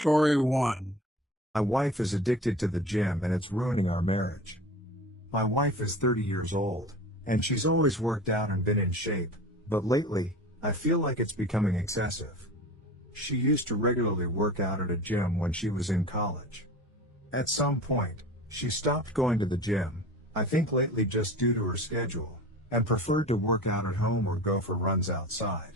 Story 1. My wife is addicted to the gym and it's ruining our marriage. My wife is 30 years old, and she's always worked out and been in shape, but lately, I feel like it's becoming excessive. She used to regularly work out at a gym when she was in college. At some point, she stopped going to the gym, I think lately just due to her schedule, and preferred to work out at home or go for runs outside.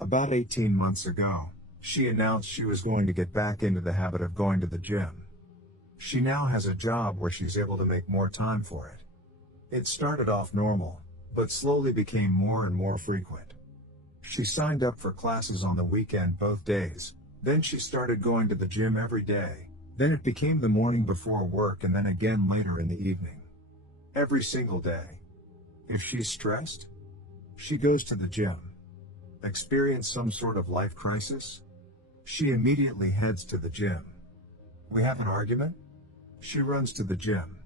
About 18 months ago, she announced she was going to get back into the habit of going to the gym. She now has a job where she's able to make more time for it. It started off normal, but slowly became more and more frequent. She signed up for classes on the weekend both days, then she started going to the gym every day, then it became the morning before work and then again later in the evening. Every single day. If she's stressed, she goes to the gym. Experience some sort of life crisis? She immediately heads to the gym. We have an argument? She runs to the gym.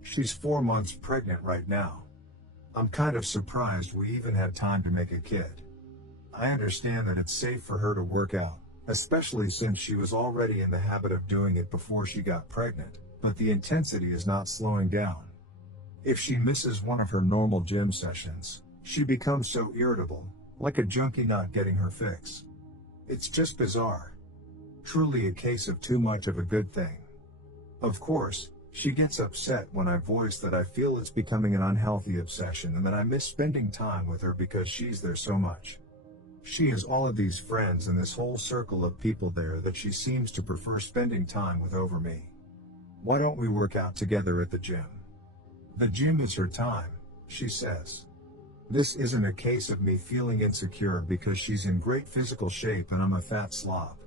She's 4 months pregnant right now. I'm kind of surprised we even had time to make a kid. I understand that it's safe for her to work out, especially since she was already in the habit of doing it before she got pregnant, but the intensity is not slowing down. If she misses one of her normal gym sessions, she becomes so irritable, like a junkie not getting her fix. It's just bizarre. Truly a case of too much of a good thing. Of course, she gets upset when I voice that I feel it's becoming an unhealthy obsession and that I miss spending time with her because she's there so much. She has all of these friends and this whole circle of people there that she seems to prefer spending time with over me. Why don't we work out together at the gym? The gym is her time, she says. This isn't a case of me feeling insecure because she's in great physical shape and I'm a fat slob.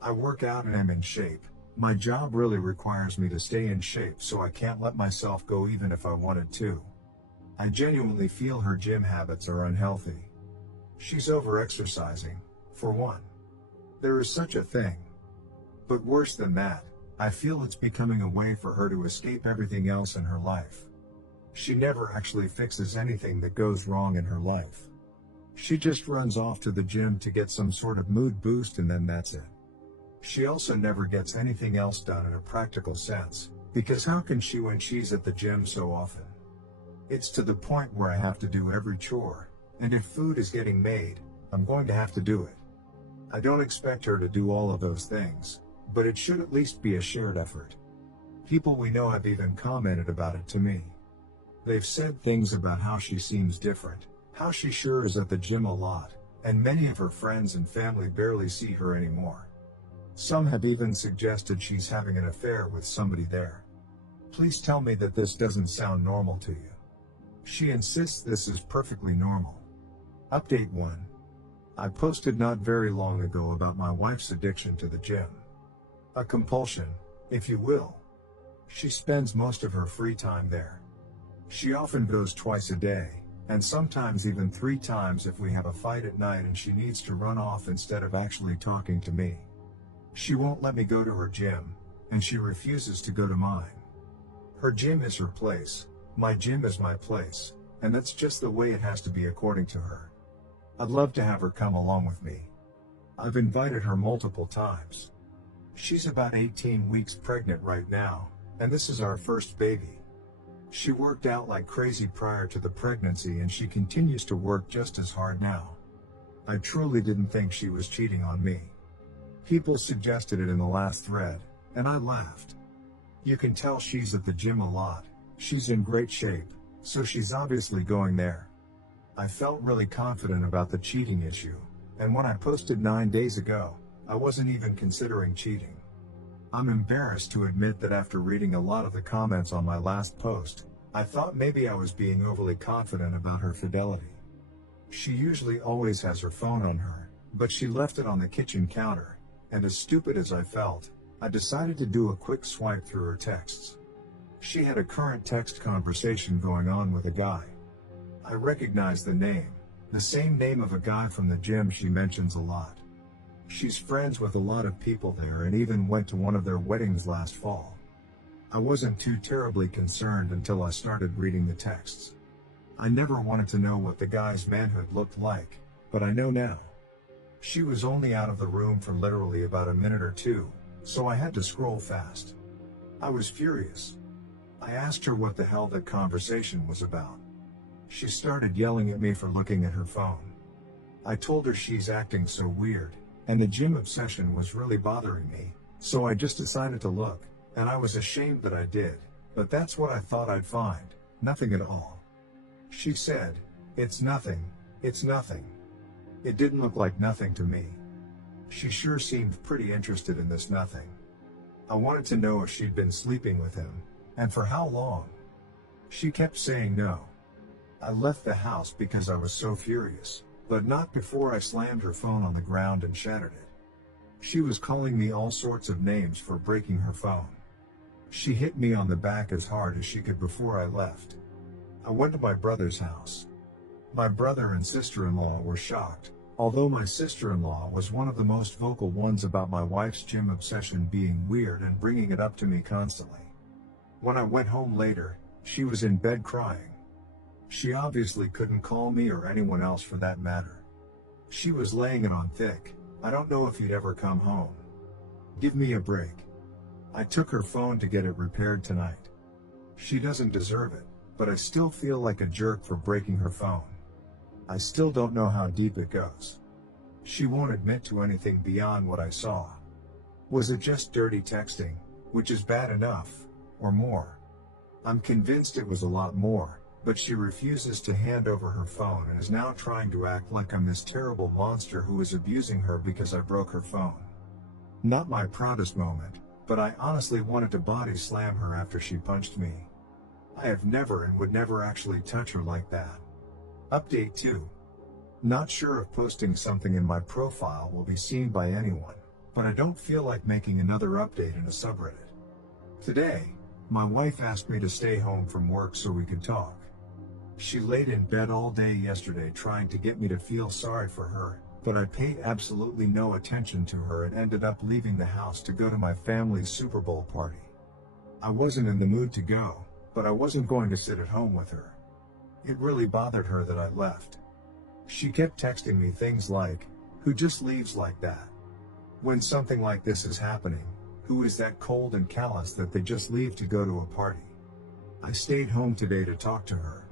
I work out and am in shape. My job really requires me to stay in shape, so I can't let myself go even if I wanted to. I genuinely feel her gym habits are unhealthy. She's over-exercising, for one. There is such a thing. But worse than that, I feel it's becoming a way for her to escape everything else in her life. She never actually fixes anything that goes wrong in her life. She just runs off to the gym to get some sort of mood boost and then that's it. She also never gets anything else done in a practical sense, because how can she when she's at the gym so often? It's to the point where I have to do every chore, and if food is getting made, I'm going to have to do it. I don't expect her to do all of those things, but it should at least be a shared effort. People we know have even commented about it to me. They've said things about how she seems different, how she sure is at the gym a lot, and many of her friends and family barely see her anymore. Some have even suggested she's having an affair with somebody there. Please tell me that this doesn't sound normal to you. She insists this is perfectly normal. Update 1. I posted not very long ago about my wife's addiction to the gym. A compulsion, if you will. She spends most of her free time there. She often goes twice a day, and sometimes even 3 times if we have a fight at night and she needs to run off instead of actually talking to me. She won't let me go to her gym, and she refuses to go to mine. Her gym is her place, my gym is my place, and that's just the way it has to be according to her. I'd love to have her come along with me. I've invited her multiple times. She's about 18 weeks pregnant right now, and this is our first baby. She worked out like crazy prior to the pregnancy and she continues to work just as hard now. I truly didn't think she was cheating on me. People suggested it in the last thread, and I laughed. You can tell she's at the gym a lot, she's in great shape, so she's obviously going there. I felt really confident about the cheating issue, and when I posted 9 days ago, I wasn't even considering cheating. I'm embarrassed to admit that after reading a lot of the comments on my last post, I thought maybe I was being overly confident about her fidelity. She usually always has her phone on her, but she left it on the kitchen counter, and as stupid as I felt, I decided to do a quick swipe through her texts. She had a current text conversation going on with a guy. I recognized the same name of a guy from the gym she mentions a lot. She's friends with a lot of people there and even went to one of their weddings last fall. I wasn't too terribly concerned until I started reading the texts. I never wanted to know what the guy's manhood looked like, but I know now. She was only out of the room for literally about a minute or two, so I had to scroll fast. I was furious. I asked her what the hell that conversation was about. She started yelling at me for looking at her phone. I told her she's acting so weird, and the gym obsession was really bothering me, so I just decided to look, and I was ashamed that I did, but that's what I thought I'd find, nothing at all. She said, "It's nothing, it's nothing." It didn't look like nothing to me. She sure seemed pretty interested in this nothing. I wanted to know if she'd been sleeping with him, and for how long. She kept saying no. I left the house because I was so furious, but not before I slammed her phone on the ground and shattered it. She was calling me all sorts of names for breaking her phone. She hit me on the back as hard as she could before I left. I went to my brother's house. My brother and sister-in-law were shocked, although my sister-in-law was one of the most vocal ones about my wife's gym obsession being weird and bringing it up to me constantly. When I went home later, she was in bed crying. She obviously couldn't call me or anyone else for that matter. She was laying it on thick. "I don't know if you'd ever come home. Give me a break." I took her phone to get it repaired tonight. She doesn't deserve it, but I still feel like a jerk for breaking her phone. I still don't know how deep it goes. She won't admit to anything beyond what I saw. Was it just dirty texting, which is bad enough, or more? I'm convinced it was a lot more, but she refuses to hand over her phone and is now trying to act like I'm this terrible monster who is abusing her because I broke her phone. Not my proudest moment, but I honestly wanted to body slam her after she punched me. I have never and would never actually touch her like that. Update 2. Not sure if posting something in my profile will be seen by anyone, but I don't feel like making another update in a subreddit. Today, my wife asked me to stay home from work so we could talk. She laid in bed all day yesterday trying to get me to feel sorry for her, but I paid absolutely no attention to her and ended up leaving the house to go to my family's Super Bowl party. I wasn't in the mood to go, but I wasn't going to sit at home with her. It really bothered her that I left. She kept texting me things like, "Who just leaves like that? When something like this is happening, who is that cold and callous that they just leave to go to a party?" I stayed home today to talk to her.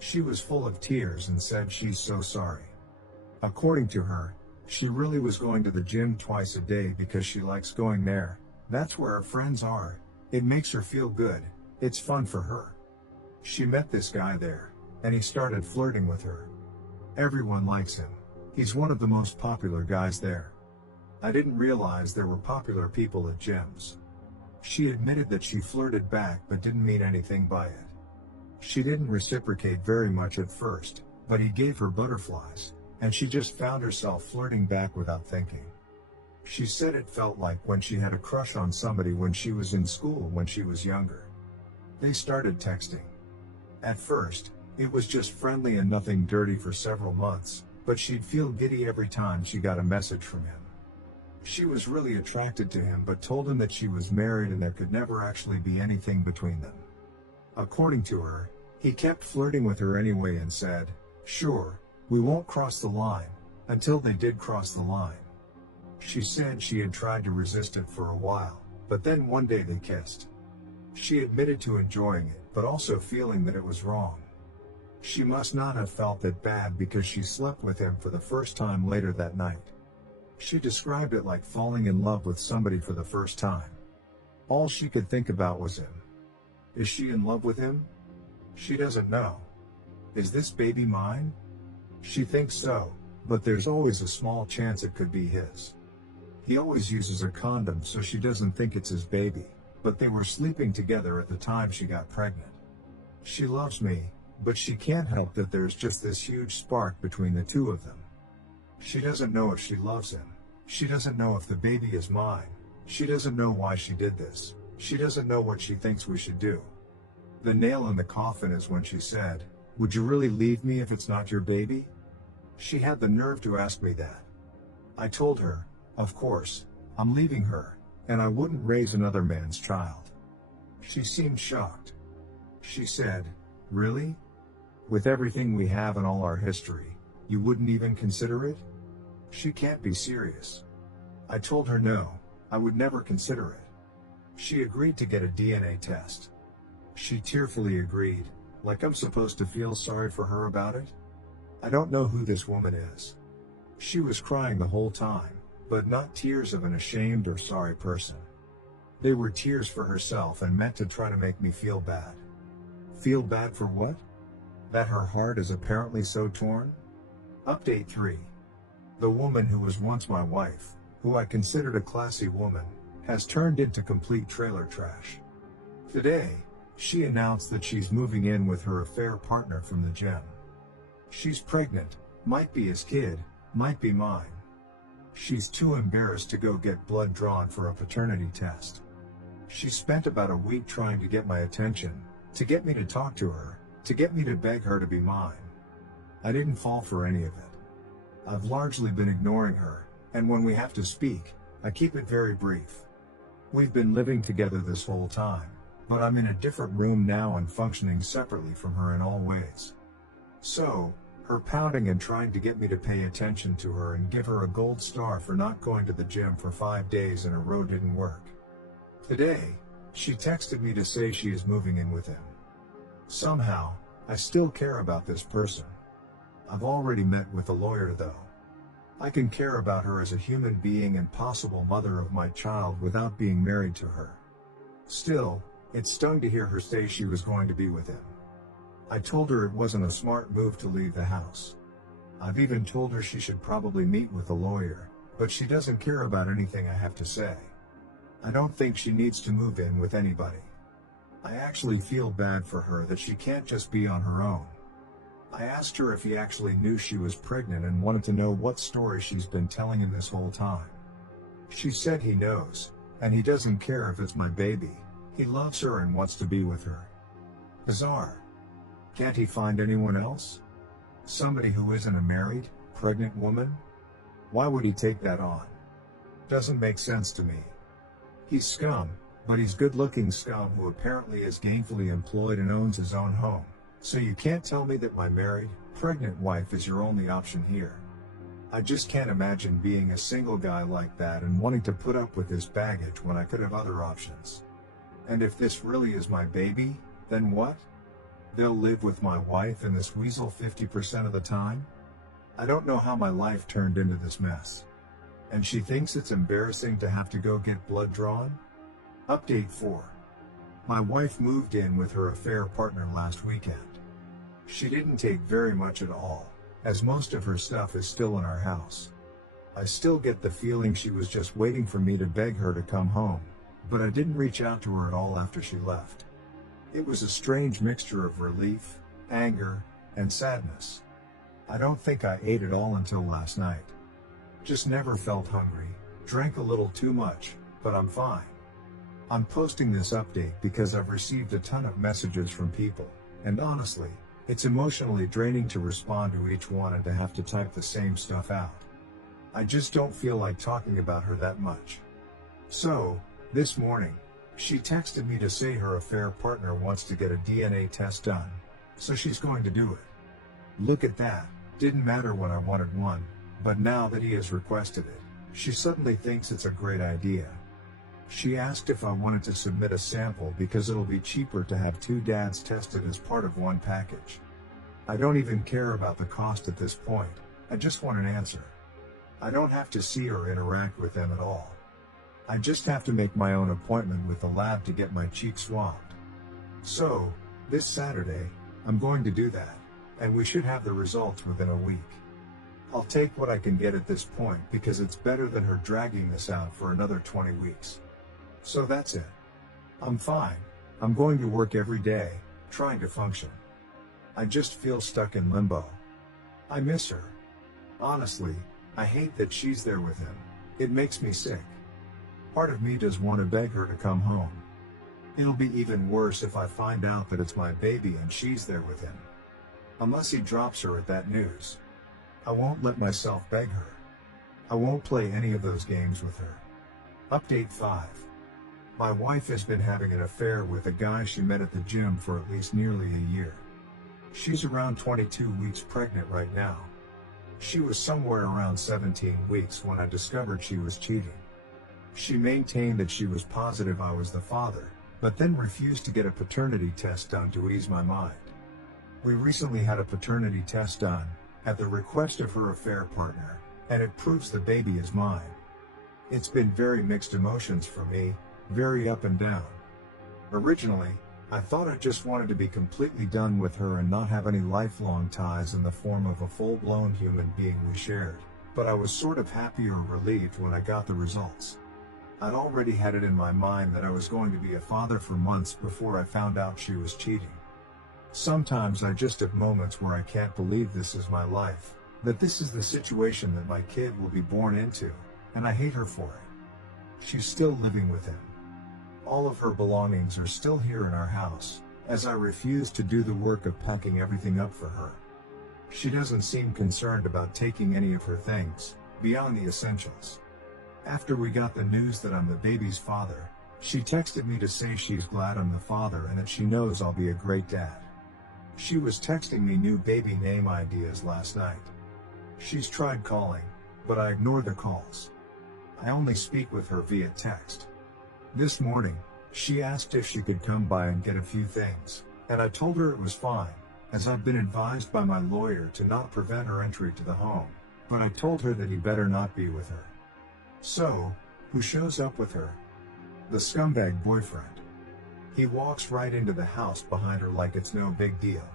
She was full of tears and said she's so sorry. According to her, she really was going to the gym twice a day because she likes going there. That's where her friends are. It makes her feel good. It's fun for her. She met this guy there, and he started flirting with her. Everyone likes him. He's one of the most popular guys there. I didn't realize there were popular people at gyms. She admitted that she flirted back but didn't mean anything by it. She didn't reciprocate very much at first, but he gave her butterflies, and she just found herself flirting back without thinking. She said it felt like when she had a crush on somebody when she was in school when she was younger. They started texting. At first, it was just friendly and nothing dirty for several months, but she'd feel giddy every time she got a message from him. She was really attracted to him but told him that she was married and there could never actually be anything between them. According to her, he kept flirting with her anyway and said, "Sure, we won't cross the line," until they did cross the line. She said she had tried to resist it for a while, but then one day they kissed. She admitted to enjoying it, but also feeling that it was wrong. She must not have felt that bad because she slept with him for the first time later that night. She described it like falling in love with somebody for the first time. All she could think about was him. Is she in love with him? She doesn't know. Is this baby mine? She thinks so, but there's always a small chance it could be his. He always uses a condom so she doesn't think it's his baby, but they were sleeping together at the time she got pregnant. She loves me, but she can't help that there's just this huge spark between the two of them. She doesn't know if she loves him. She doesn't know if the baby is mine. She doesn't know why she did this. She doesn't know what she thinks we should do. The nail in the coffin is when she said, "Would you really leave me if it's not your baby?" She had the nerve to ask me that. I told her, of course, I'm leaving her, and I wouldn't raise another man's child. She seemed shocked. She said, "Really? With everything we have and all our history, you wouldn't even consider it?" She can't be serious. I told her no, I would never consider it. She agreed to get a DNA test. She tearfully agreed, like I'm supposed to feel sorry for her about it? I don't know who this woman is. She was crying the whole time, but not tears of an ashamed or sorry person. They were tears for herself and meant to try to make me feel bad. Feel bad for what? That her heart is apparently so torn? Update 3. The woman who was once my wife, who I considered a classy woman, has turned into complete trailer trash. Today, she announced that she's moving in with her affair partner from the gym. She's pregnant, might be his kid, might be mine. She's too embarrassed to go get blood drawn for a paternity test. She spent about a week trying to get my attention, to get me to talk to her, to get me to beg her to be mine. I didn't fall for any of it. I've largely been ignoring her, and when we have to speak, I keep it very brief. We've been living together this whole time, but I'm in a different room now and functioning separately from her in all ways. So, her pounding and trying to get me to pay attention to her and give her a gold star for not going to the gym for 5 days in a row didn't work. Today, she texted me to say she is moving in with him. Somehow, I still care about this person. I've already met with a lawyer though. I can care about her as a human being and possible mother of my child without being married to her. Still, it stung to hear her say she was going to be with him. I told her it wasn't a smart move to leave the house. I've even told her she should probably meet with a lawyer, but she doesn't care about anything I have to say. I don't think she needs to move in with anybody. I actually feel bad for her that she can't just be on her own. I asked her if he actually knew she was pregnant and wanted to know what story she's been telling him this whole time. She said he knows, and he doesn't care if it's my baby. He loves her and wants to be with her. Bizarre. Can't he find anyone else? Somebody who isn't a married, pregnant woman? Why would he take that on? Doesn't make sense to me. He's scum, but he's good-looking scum who apparently is gainfully employed and owns his own home. So you can't tell me that my married, pregnant wife is your only option here. I just can't imagine being a single guy like that and wanting to put up with this baggage when I could have other options. And if this really is my baby, then what? They'll live with my wife and this weasel 50% of the time? I don't know how my life turned into this mess. And she thinks it's embarrassing to have to go get blood drawn? Update 4. My wife moved in with her affair partner last weekend. She didn't take very much at all, as most of her stuff is still in our house. I still get the feeling she was just waiting for me to beg her to come home, but I didn't reach out to her at all after she left. It was a strange mixture of relief, anger, and sadness. I don't think I ate it all until last night. Just never felt hungry, drank a little too much, but I'm fine. I'm posting this update because I've received a ton of messages from people, and honestly, it's emotionally draining to respond to each one and to have to type the same stuff out. I just don't feel like talking about her that much. So, this morning, she texted me to say her affair partner wants to get a DNA test done, so she's going to do it. Look at that, didn't matter when I wanted one, but now that he has requested it, she suddenly thinks it's a great idea. She asked if I wanted to submit a sample because it'll be cheaper to have 2 dads tested as part of one package. I don't even care about the cost at this point, I just want an answer. I don't have to see or interact with them at all. I just have to make my own appointment with the lab to get my cheek swabbed. So, this Saturday, I'm going to do that, and we should have the results within a week. I'll take what I can get at this point because it's better than her dragging this out for another 20 weeks. So that's it. I'm fine. I'm going to work every day, trying to function. I just feel stuck in limbo. I miss her. Honestly, I hate that she's there with him. It makes me sick. Part of me does want to beg her to come home. It'll be even worse if I find out that it's my baby and she's there with him. Unless he drops her at that news. I won't let myself beg her. I won't play any of those games with her. Update 5. My wife has been having an affair with a guy she met at the gym for at least nearly a year. She's around 22 weeks pregnant right now. She was somewhere around 17 weeks when I discovered she was cheating. She maintained that she was positive I was the father, but then refused to get a paternity test done to ease my mind. We recently had a paternity test done, at the request of her affair partner, and it proves the baby is mine. It's been very mixed emotions for me, very up and down. Originally, I thought I just wanted to be completely done with her and not have any lifelong ties in the form of a full-blown human being we shared, but I was sort of happy or relieved when I got the results. I'd already had it in my mind that I was going to be a father for months before I found out she was cheating. Sometimes I just have moments where I can't believe this is my life, that this is the situation that my kid will be born into, and I hate her for it. She's still living with him. All of her belongings are still here in our house, as I refuse to do the work of packing everything up for her. She doesn't seem concerned about taking any of her things, beyond the essentials. After we got the news that I'm the baby's father, she texted me to say she's glad I'm the father and that she knows I'll be a great dad. She was texting me new baby name ideas last night. She's tried calling, but I ignore the calls. I only speak with her via text. This morning, she asked if she could come by and get a few things, and I told her it was fine, as I've been advised by my lawyer to not prevent her entry to the home, but I told her that he better not be with her. So, who shows up with her? The scumbag boyfriend. He walks right into the house behind her like it's no big deal.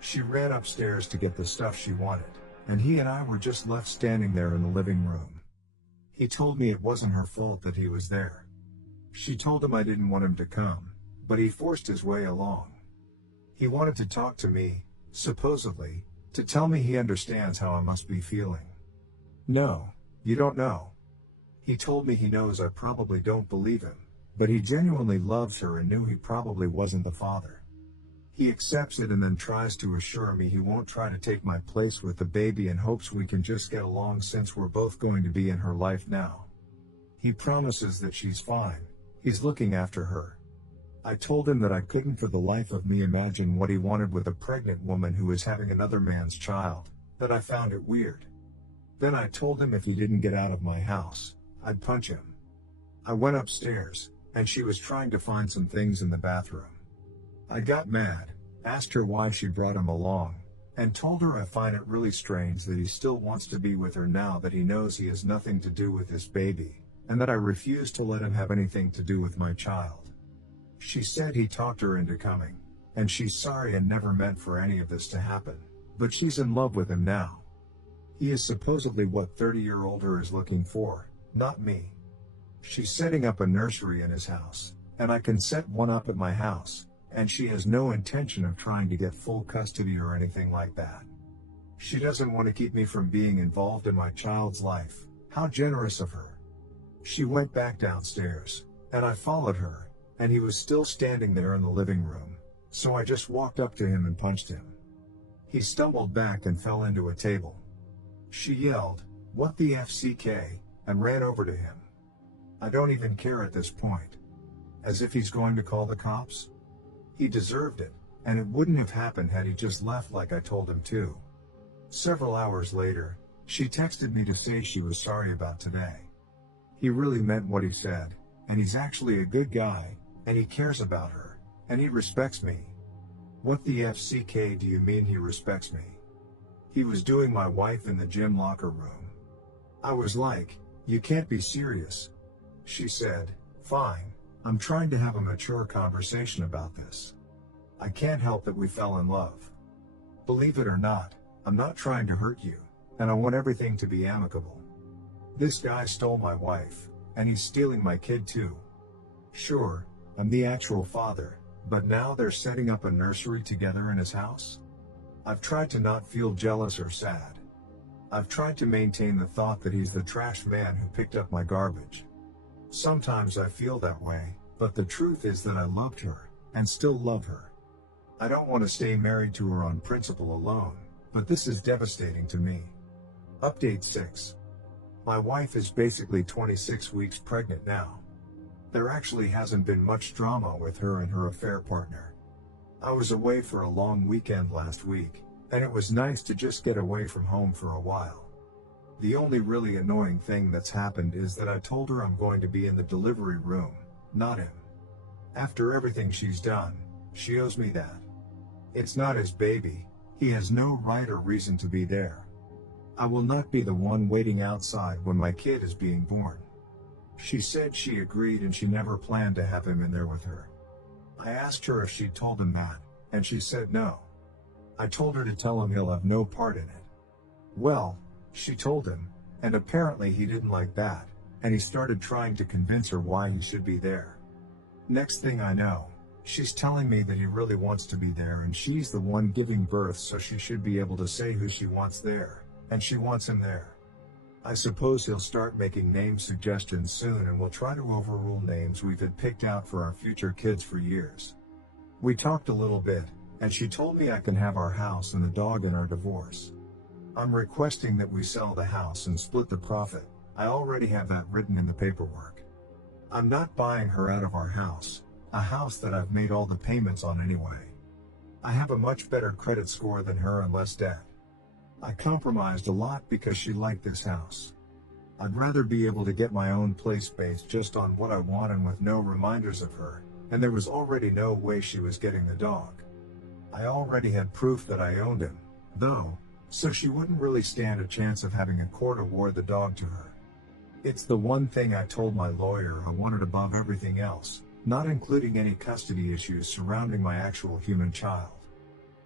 She ran upstairs to get the stuff she wanted, and he and I were just left standing there in the living room. He told me it wasn't her fault that he was there. She told him I didn't want him to come, but he forced his way along. He wanted to talk to me, supposedly, to tell me he understands how I must be feeling. No, you don't know. He told me he knows I probably don't believe him, but he genuinely loves her and knew he probably wasn't the father. He accepts it and then tries to assure me he won't try to take my place with the baby and hopes we can just get along since we're both going to be in her life now. He promises that she's fine. He's looking after her. I told him that I couldn't for the life of me imagine what he wanted with a pregnant woman who is having another man's child, that I found it weird. Then I told him if he didn't get out of my house, I'd punch him. I went upstairs, and she was trying to find some things in the bathroom. I got mad, asked her why she brought him along, and told her I find it really strange that he still wants to be with her now that he knows he has nothing to do with this baby, and that I refuse to let him have anything to do with my child. She said he talked her into coming, and she's sorry and never meant for any of this to happen, but she's in love with him now. He is supposedly what 30-year-old her is looking for, not me. She's setting up a nursery in his house, and I can set one up at my house, and she has no intention of trying to get full custody or anything like that. She doesn't want to keep me from being involved in my child's life. How generous of her. She went back downstairs, and I followed her, and he was still standing there in the living room, so I just walked up to him and punched him. He stumbled back and fell into a table. She yelled, "What the FCK?" and ran over to him. I don't even care at this point. As if he's going to call the cops? He deserved it, and it wouldn't have happened had he just left like I told him to. Several hours later, she texted me to say she was sorry about today. He really meant what he said, and he's actually a good guy, and he cares about her, and he respects me. What the FCK do you mean he respects me? He was doing my wife in the gym locker room. I was like, you can't be serious. She said, fine, I'm trying to have a mature conversation about this. I can't help that we fell in love. Believe it or not, I'm not trying to hurt you, and I want everything to be amicable. This guy stole my wife, and he's stealing my kid too. Sure, I'm the actual father, but now they're setting up a nursery together in his house? I've tried to not feel jealous or sad. I've tried to maintain the thought that he's the trash man who picked up my garbage. Sometimes I feel that way, but the truth is that I loved her, and still love her. I don't want to stay married to her on principle alone, but this is devastating to me. Update 6. My wife is basically 26 weeks pregnant now. There actually hasn't been much drama with her and her affair partner. I was away for a long weekend last week, and it was nice to just get away from home for a while. The only really annoying thing that's happened is that I told her I'm going to be in the delivery room, not him. After everything she's done, she owes me that. It's not his baby, he has no right or reason to be there. I will not be the one waiting outside when my kid is being born. She said she agreed and she never planned to have him in there with her. I asked her if she'd told him that, and she said no. I told her to tell him he'll have no part in it. Well, she told him, and apparently he didn't like that, and he started trying to convince her why he should be there. Next thing I know, she's telling me that he really wants to be there and she's the one giving birth, so she should be able to say who she wants there, and she wants him there. I suppose he'll start making name suggestions soon and will try to overrule names we've had picked out for our future kids for years. We talked a little bit, and she told me I can have our house and the dog in our divorce. I'm requesting that we sell the house and split the profit. I already have that written in the paperwork. I'm not buying her out of our house, a house that I've made all the payments on anyway. I have a much better credit score than her and less debt. I compromised a lot because she liked this house. I'd rather be able to get my own place based just on what I want and with no reminders of her, and there was already no way she was getting the dog. I already had proof that I owned him, though, so she wouldn't really stand a chance of having a court award the dog to her. It's the one thing I told my lawyer I wanted above everything else, not including any custody issues surrounding my actual human child.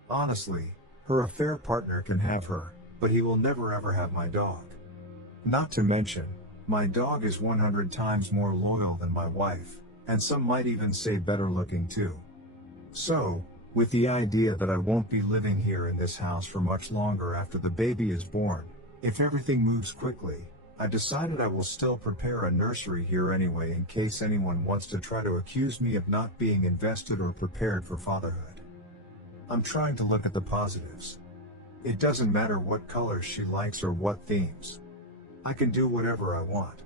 Honestly, her affair partner can have her, but he will never ever have my dog. Not to mention, my dog is 100 times more loyal than my wife, and some might even say better looking too. So, with the idea that I won't be living here in this house for much longer after the baby is born, if everything moves quickly, I decided I will still prepare a nursery here anyway in case anyone wants to try to accuse me of not being invested or prepared for fatherhood. I'm trying to look at the positives. It doesn't matter what colors she likes or what themes. I can do whatever I want.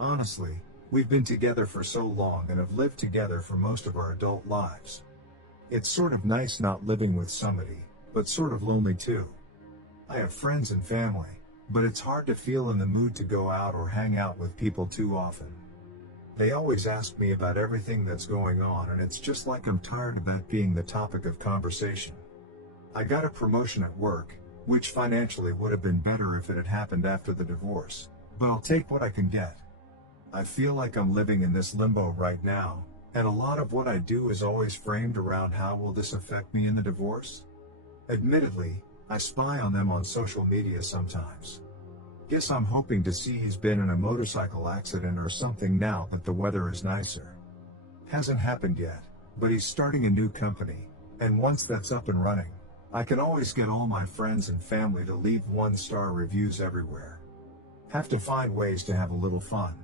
Honestly, we've been together for so long and have lived together for most of our adult lives. It's sort of nice not living with somebody, but sort of lonely too. I have friends and family, but it's hard to feel in the mood to go out or hang out with people too often. They always ask me about everything that's going on, and it's just like I'm tired of that being the topic of conversation. I got a promotion at work, which financially would have been better if it had happened after the divorce, but I'll take what I can get. I feel like I'm living in this limbo right now, and a lot of what I do is always framed around how will this affect me in the divorce? Admittedly, I spy on them on social media sometimes. Guess I'm hoping to see he's been in a motorcycle accident or something now that the weather is nicer. Hasn't happened yet, but he's starting a new company, and once that's up and running, I can always get all my friends and family to leave 1-star reviews everywhere. Have to find ways to have a little fun.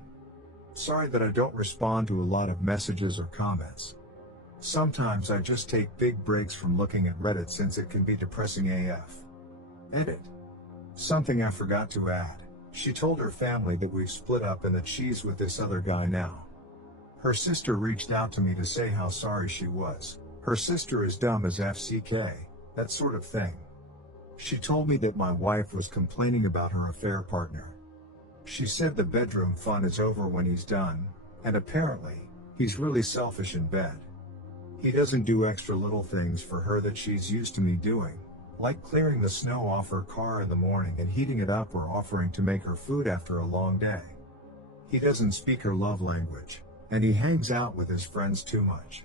Sorry that I don't respond to a lot of messages or comments. Sometimes I just take big breaks from looking at Reddit since it can be depressing AF. Edit. Something I forgot to add. She told her family that we've split up and that she's with this other guy now. Her sister reached out to me to say how sorry she was. Her sister is dumb as FCK, that sort of thing. She told me that my wife was complaining about her affair partner. She said the bedroom fun is over when he's done, and apparently, he's really selfish in bed. He doesn't do extra little things for her that she's used to me doing, like clearing the snow off her car in the morning and heating it up or offering to make her food after a long day. He doesn't speak her love language, and he hangs out with his friends too much.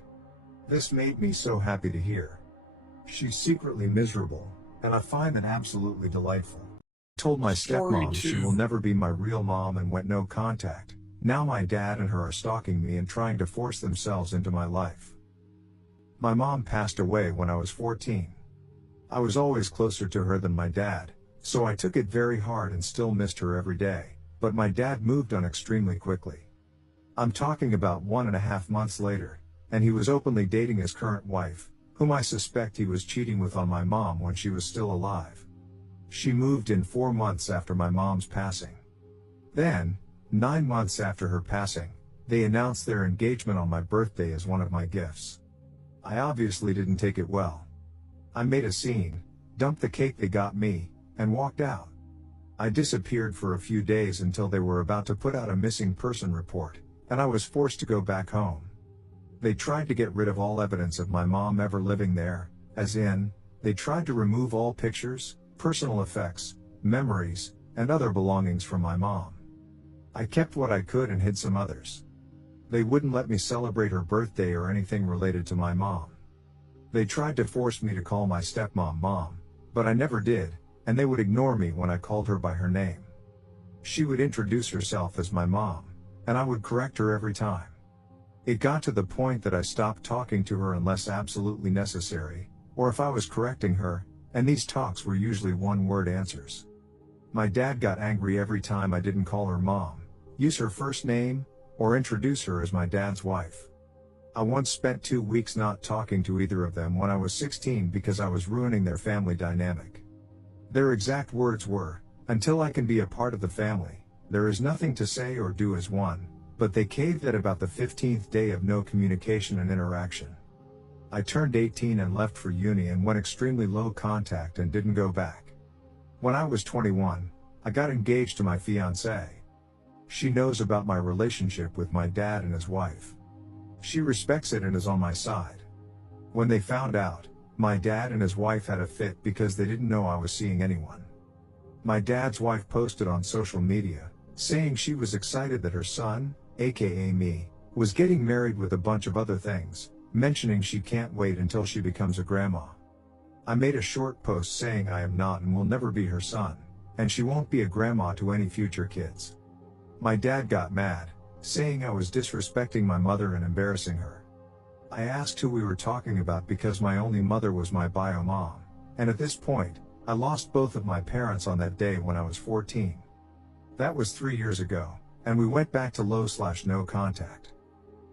This made me so happy to hear. She's secretly miserable, and I find that absolutely delightful. Told my stepmom she will never be my real mom and went no contact. Now my dad and her are stalking me and trying to force themselves into my life. My mom passed away when I was 14. I was always closer to her than my dad, so I took it very hard and still missed her every day, but my dad moved on extremely quickly. I'm talking about 1.5 months later, and he was openly dating his current wife, whom I suspect he was cheating with on my mom when she was still alive. She moved in 4 months after my mom's passing. Then, 9 months after her passing, they announced their engagement on my birthday as one of my gifts. I obviously didn't take it well. I made a scene, dumped the cake they got me, and walked out. I disappeared for a few days until they were about to put out a missing person report, and I was forced to go back home. They tried to get rid of all evidence of my mom ever living there, as in, they tried to remove all pictures, personal effects, memories, and other belongings from my mom. I kept what I could and hid some others. They wouldn't let me celebrate her birthday or anything related to my mom. They tried to force me to call my stepmom Mom, but I never did, and they would ignore me when I called her by her name. She would introduce herself as my mom, and I would correct her every time. It got to the point that I stopped talking to her unless absolutely necessary, or if I was correcting her, and these talks were usually one-word answers. My dad got angry every time I didn't call her mom, use her first name, or introduce her as my dad's wife. I once spent 2 weeks not talking to either of them when I was 16 because I was ruining their family dynamic. Their exact words were, "Until I can be a part of the family, there is nothing to say or do as one," but they caved at about the 15th day of no communication and interaction. I turned 18 and left for uni and went extremely low contact and didn't go back. When I was 21, I got engaged to my fiancée. She knows about my relationship with my dad and his wife. She respects it and is on my side. When they found out, my dad and his wife had a fit because they didn't know I was seeing anyone. My dad's wife posted on social media, saying she was excited that her son, aka me, was getting married with a bunch of other things, mentioning she can't wait until she becomes a grandma. I made a short post saying I am not and will never be her son, and she won't be a grandma to any future kids. My dad got mad, saying I was disrespecting my mother and embarrassing her. I asked who we were talking about because my only mother was my bio mom, and at this point, I lost both of my parents on that day when I was 14. That was 3 years ago, and we went back to low/no contact.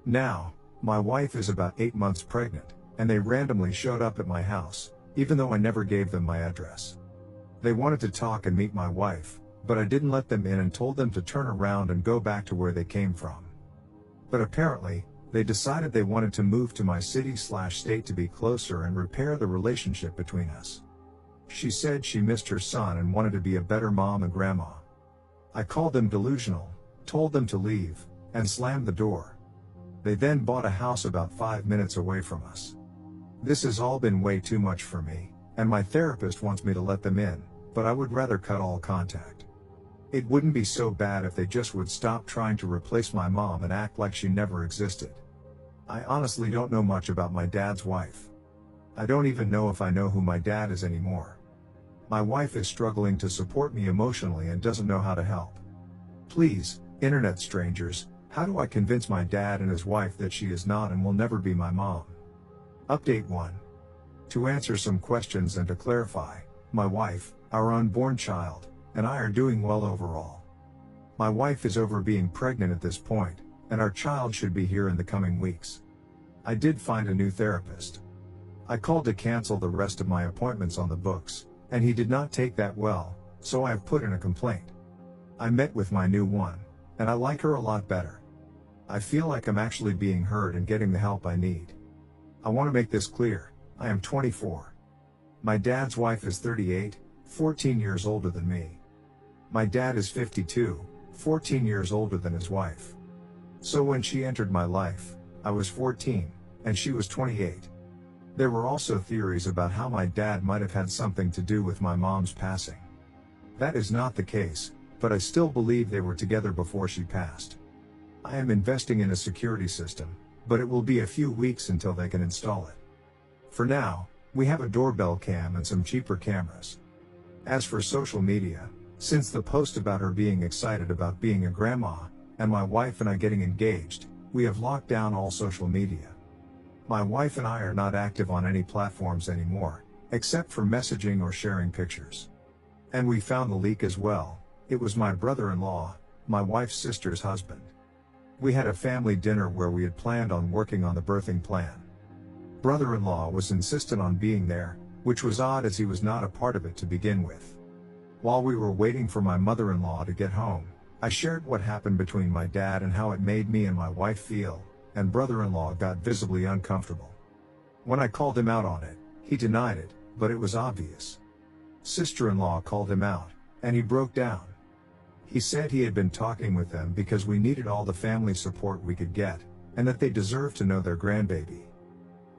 Now, my wife is about 8 months pregnant, and they randomly showed up at my house, even though I never gave them my address. They wanted to talk and meet my wife, but I didn't let them in and told them to turn around and go back to where they came from. But apparently, they decided they wanted to move to my city/state to be closer and repair the relationship between us. She said she missed her son and wanted to be a better mom and grandma. I called them delusional, told them to leave, and slammed the door. They then bought a house about 5 minutes away from us. This has all been way too much for me, and my therapist wants me to let them in, but I would rather cut all contact. It wouldn't be so bad if they just would stop trying to replace my mom and act like she never existed. I honestly don't know much about my dad's wife. I don't even know if I know who my dad is anymore. My wife is struggling to support me emotionally and doesn't know how to help. Please, internet strangers, how do I convince my dad and his wife that she is not and will never be my mom? Update 1. To answer some questions and to clarify, my wife, our unborn child, and I are doing well overall. My wife is over being pregnant at this point, and our child should be here in the coming weeks. I did find a new therapist. I called to cancel the rest of my appointments on the books, and he did not take that well, so I have put in a complaint. I met with my new one, and I like her a lot better. I feel like I'm actually being heard and getting the help I need. I want to make this clear, I am 24. My dad's wife is 38, 14 years older than me. My dad is 52, 14 years older than his wife. So when she entered my life, I was 14, and she was 28. There were also theories about how my dad might have had something to do with my mom's passing. That is not the case, but I still believe they were together before she passed. I am investing in a security system, but it will be a few weeks until they can install it. For now, we have a doorbell cam and some cheaper cameras. As for social media, since the post about her being excited about being a grandma, and my wife and I getting engaged, we have locked down all social media. My wife and I are not active on any platforms anymore, except for messaging or sharing pictures. And we found the leak as well. It was my brother-in-law, my wife's sister's husband. We had a family dinner where we had planned on working on the birthing plan. Brother-in-law was insistent on being there, which was odd as he was not a part of it to begin with. While we were waiting for my mother-in-law to get home, I shared what happened between my dad and how it made me and my wife feel, and brother-in-law got visibly uncomfortable. When I called him out on it, he denied it, but it was obvious. Sister-in-law called him out, and he broke down. He said he had been talking with them because we needed all the family support we could get, and that they deserved to know their grandbaby.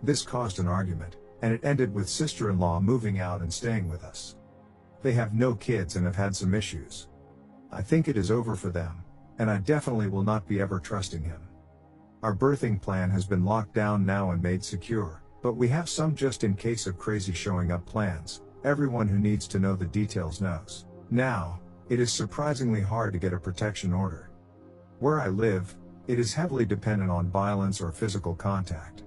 This caused an argument, and it ended with sister-in-law moving out and staying with us. They have no kids and have had some issues. I think it is over for them, and I definitely will not be ever trusting him. Our birthing plan has been locked down now and made secure, but we have some just in case of crazy showing up plans. Everyone who needs to know the details knows. Now, it is surprisingly hard to get a protection order. Where I live, it is heavily dependent on violence or physical contact.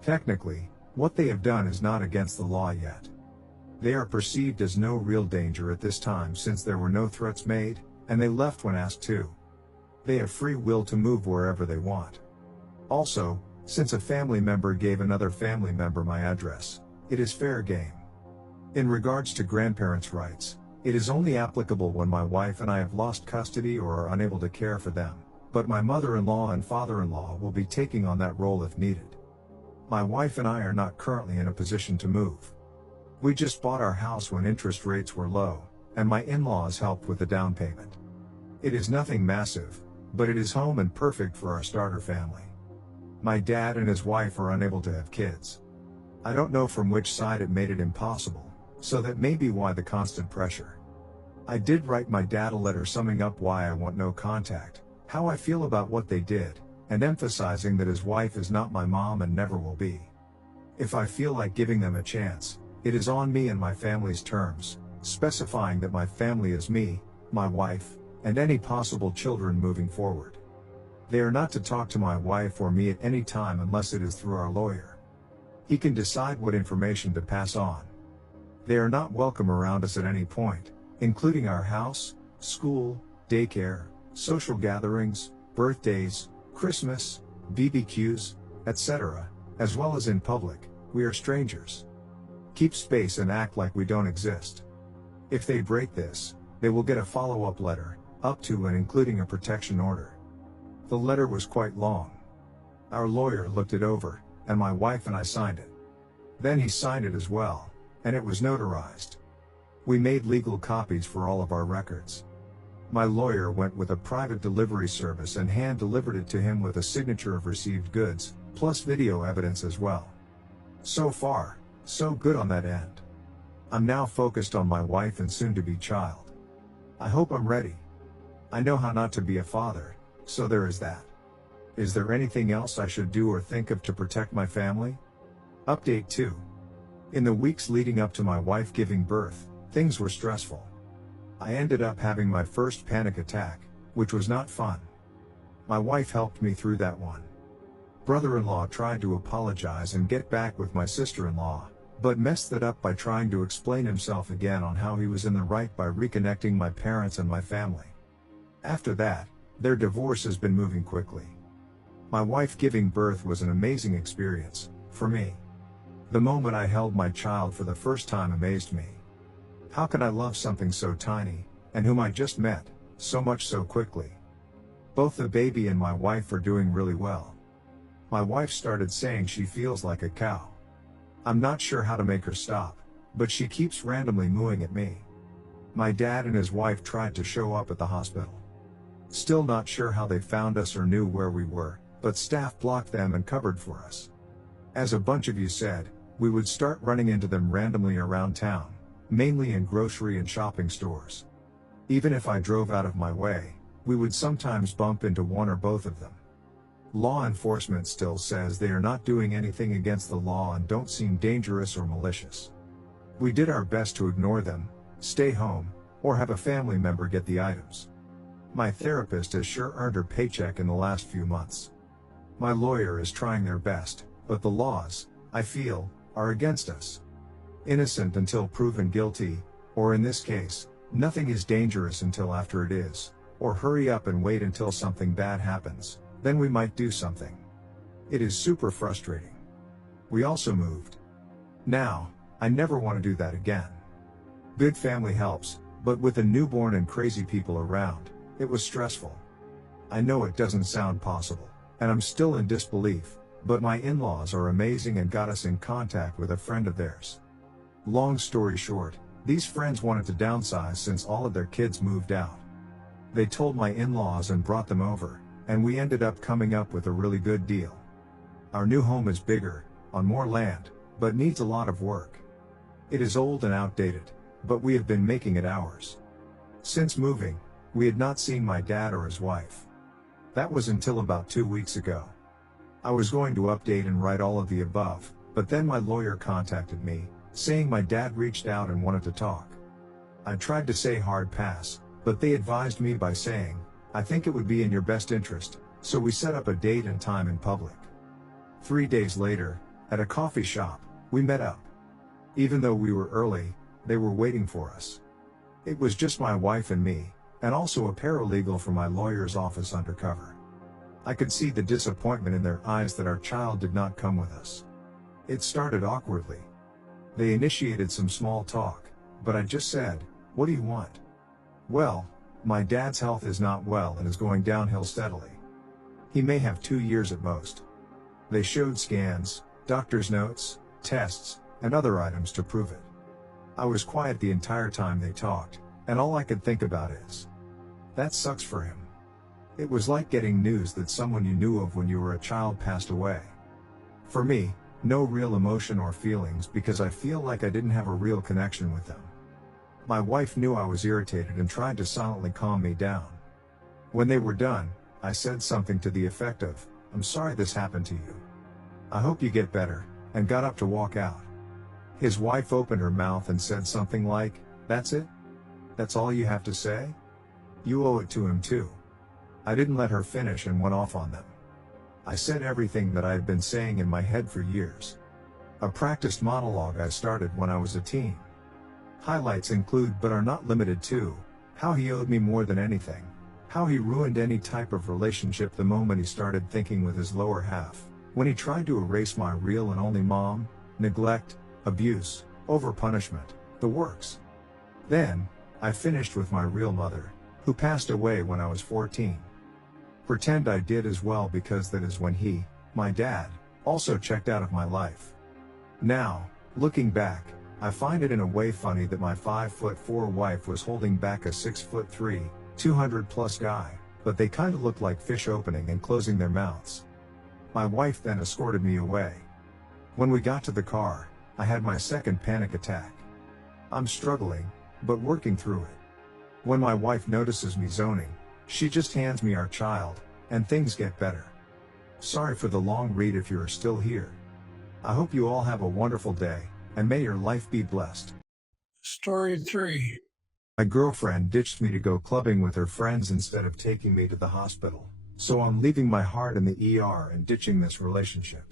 Technically, what they have done is not against the law yet. They are perceived as no real danger at this time since there were no threats made, and they left when asked to. They have free will to move wherever they want. Also, since a family member gave another family member my address, it is fair game. In regards to grandparents' rights, it is only applicable when my wife and I have lost custody or are unable to care for them, but my mother-in-law and father-in-law will be taking on that role if needed. My wife and I are not currently in a position to move. We just bought our house when interest rates were low, and my in-laws helped with the down payment. It is nothing massive, but it is home and perfect for our starter family. My dad and his wife are unable to have kids. I don't know from which side it made it impossible, so that may be why the constant pressure. I did write my dad a letter summing up why I want no contact, how I feel about what they did, and emphasizing that his wife is not my mom and never will be. If I feel like giving them a chance, it is on me and my family's terms, specifying that my family is me, my wife, and any possible children moving forward. They are not to talk to my wife or me at any time unless it is through our lawyer. He can decide what information to pass on. They are not welcome around us at any point, including our house, school, daycare, social gatherings, birthdays, Christmas, BBQs, etc., as well as in public. We are strangers. Keep space and act like we don't exist. If they break this, they will get a follow-up letter, up to and including a protection order. The letter was quite long. Our lawyer looked it over, and my wife and I signed it. Then he signed it as well, and it was notarized. We made legal copies for all of our records. My lawyer went with a private delivery service and hand-delivered it to him with a signature of received goods, plus video evidence as well. So far, so good on that end. I'm now focused on my wife and soon-to-be child. I hope I'm ready. I know how not to be a father, so there is that. Is there anything else I should do or think of to protect my family? Update 2. In the weeks leading up to my wife giving birth, things were stressful. I ended up having my first panic attack, which was not fun. My wife helped me through that one. Brother-in-law tried to apologize and get back with my sister-in-law, but messed that up by trying to explain himself again on how he was in the right by reconnecting my parents and my family. After that, their divorce has been moving quickly. My wife giving birth was an amazing experience, for me. The moment I held my child for the first time amazed me. How can I love something so tiny, and whom I just met, so much so quickly? Both the baby and my wife are doing really well. My wife started saying she feels like a cow. I'm not sure how to make her stop, but she keeps randomly mooing at me. My dad and his wife tried to show up at the hospital. Still not sure how they found us or knew where we were, but staff blocked them and covered for us. As a bunch of you said, we would start running into them randomly around town, mainly in grocery and shopping stores. Even if I drove out of my way, we would sometimes bump into one or both of them. Law enforcement still says they are not doing anything against the law and don't seem dangerous or malicious. We did our best to ignore them, stay home, or have a family member get the items. My therapist has sure earned her paycheck in the last few months. My lawyer is trying their best, but the laws, I feel, are against us. Innocent until proven guilty, or in this case, nothing is dangerous until after it is, or hurry up and wait until something bad happens, then we might do something. It is super frustrating. We also moved. Now, I never want to do that again. Good family helps, but with a newborn and crazy people around, it was stressful. I know it doesn't sound possible, and I'm still in disbelief, but my in-laws are amazing and got us in contact with a friend of theirs. Long story short, These friends wanted to downsize since all of their kids moved out. They told my in-laws and brought them over, and we ended up coming up with a really good deal. Our new home is bigger, on more land, but needs a lot of work. It is old and outdated, but we have been making it ours. Since moving, we had not seen my dad or his wife. That was until about 2 weeks ago. I was going to update and write all of the above, but then my lawyer contacted me, saying my dad reached out and wanted to talk. I tried to say hard pass, but they advised me by saying, I think it would be in your best interest, so we set up a date and time in public. 3 days later, at a coffee shop, we met up. Even though we were early, they were waiting for us. It was just my wife and me, and also a paralegal from my lawyer's office undercover. I could see the disappointment in their eyes that our child did not come with us. It started awkwardly. They initiated some small talk, but I just said, "What do you want?" "Well, my dad's health is not well and is going downhill steadily. He may have 2 years at most." They showed scans, doctor's notes, tests, and other items to prove it. I was quiet the entire time they talked, and all I could think about is, that sucks for him. It was like getting news that someone you knew of when you were a child passed away. For me, no real emotion or feelings because I feel like I didn't have a real connection with them. My wife knew I was irritated and tried to silently calm me down. When they were done, I said something to the effect of, "I'm sorry this happened to you. I hope you get better," and got up to walk out. His wife opened her mouth and said something like, "That's it? That's all you have to say? You owe it to him too." I didn't let her finish and went off on them. I said everything that I had been saying in my head for years. A practiced monologue I started when I was a teen. Highlights include but are not limited to, how he owed me more than anything, how he ruined any type of relationship the moment he started thinking with his lower half, when he tried to erase my real and only mom, neglect, abuse, over-punishment, the works. Then, I finished with my real mother, who passed away when I was 14. Pretend I did as well because that is when he, my dad, also checked out of my life. Now, looking back, I find it in a way funny that my 5'4" wife was holding back a 6'3", 200+ guy, but they kinda looked like fish opening and closing their mouths. My wife then escorted me away. When we got to the car, I had my second panic attack. I'm struggling, but working through it. When my wife notices me zoning, she just hands me our child, and things get better. Sorry for the long read if you are still here. I hope you all have a wonderful day, and may your life be blessed. Story 3. My girlfriend ditched me to go clubbing with her friends instead of taking me to the hospital, so I'm leaving my heart in the ER and ditching this relationship.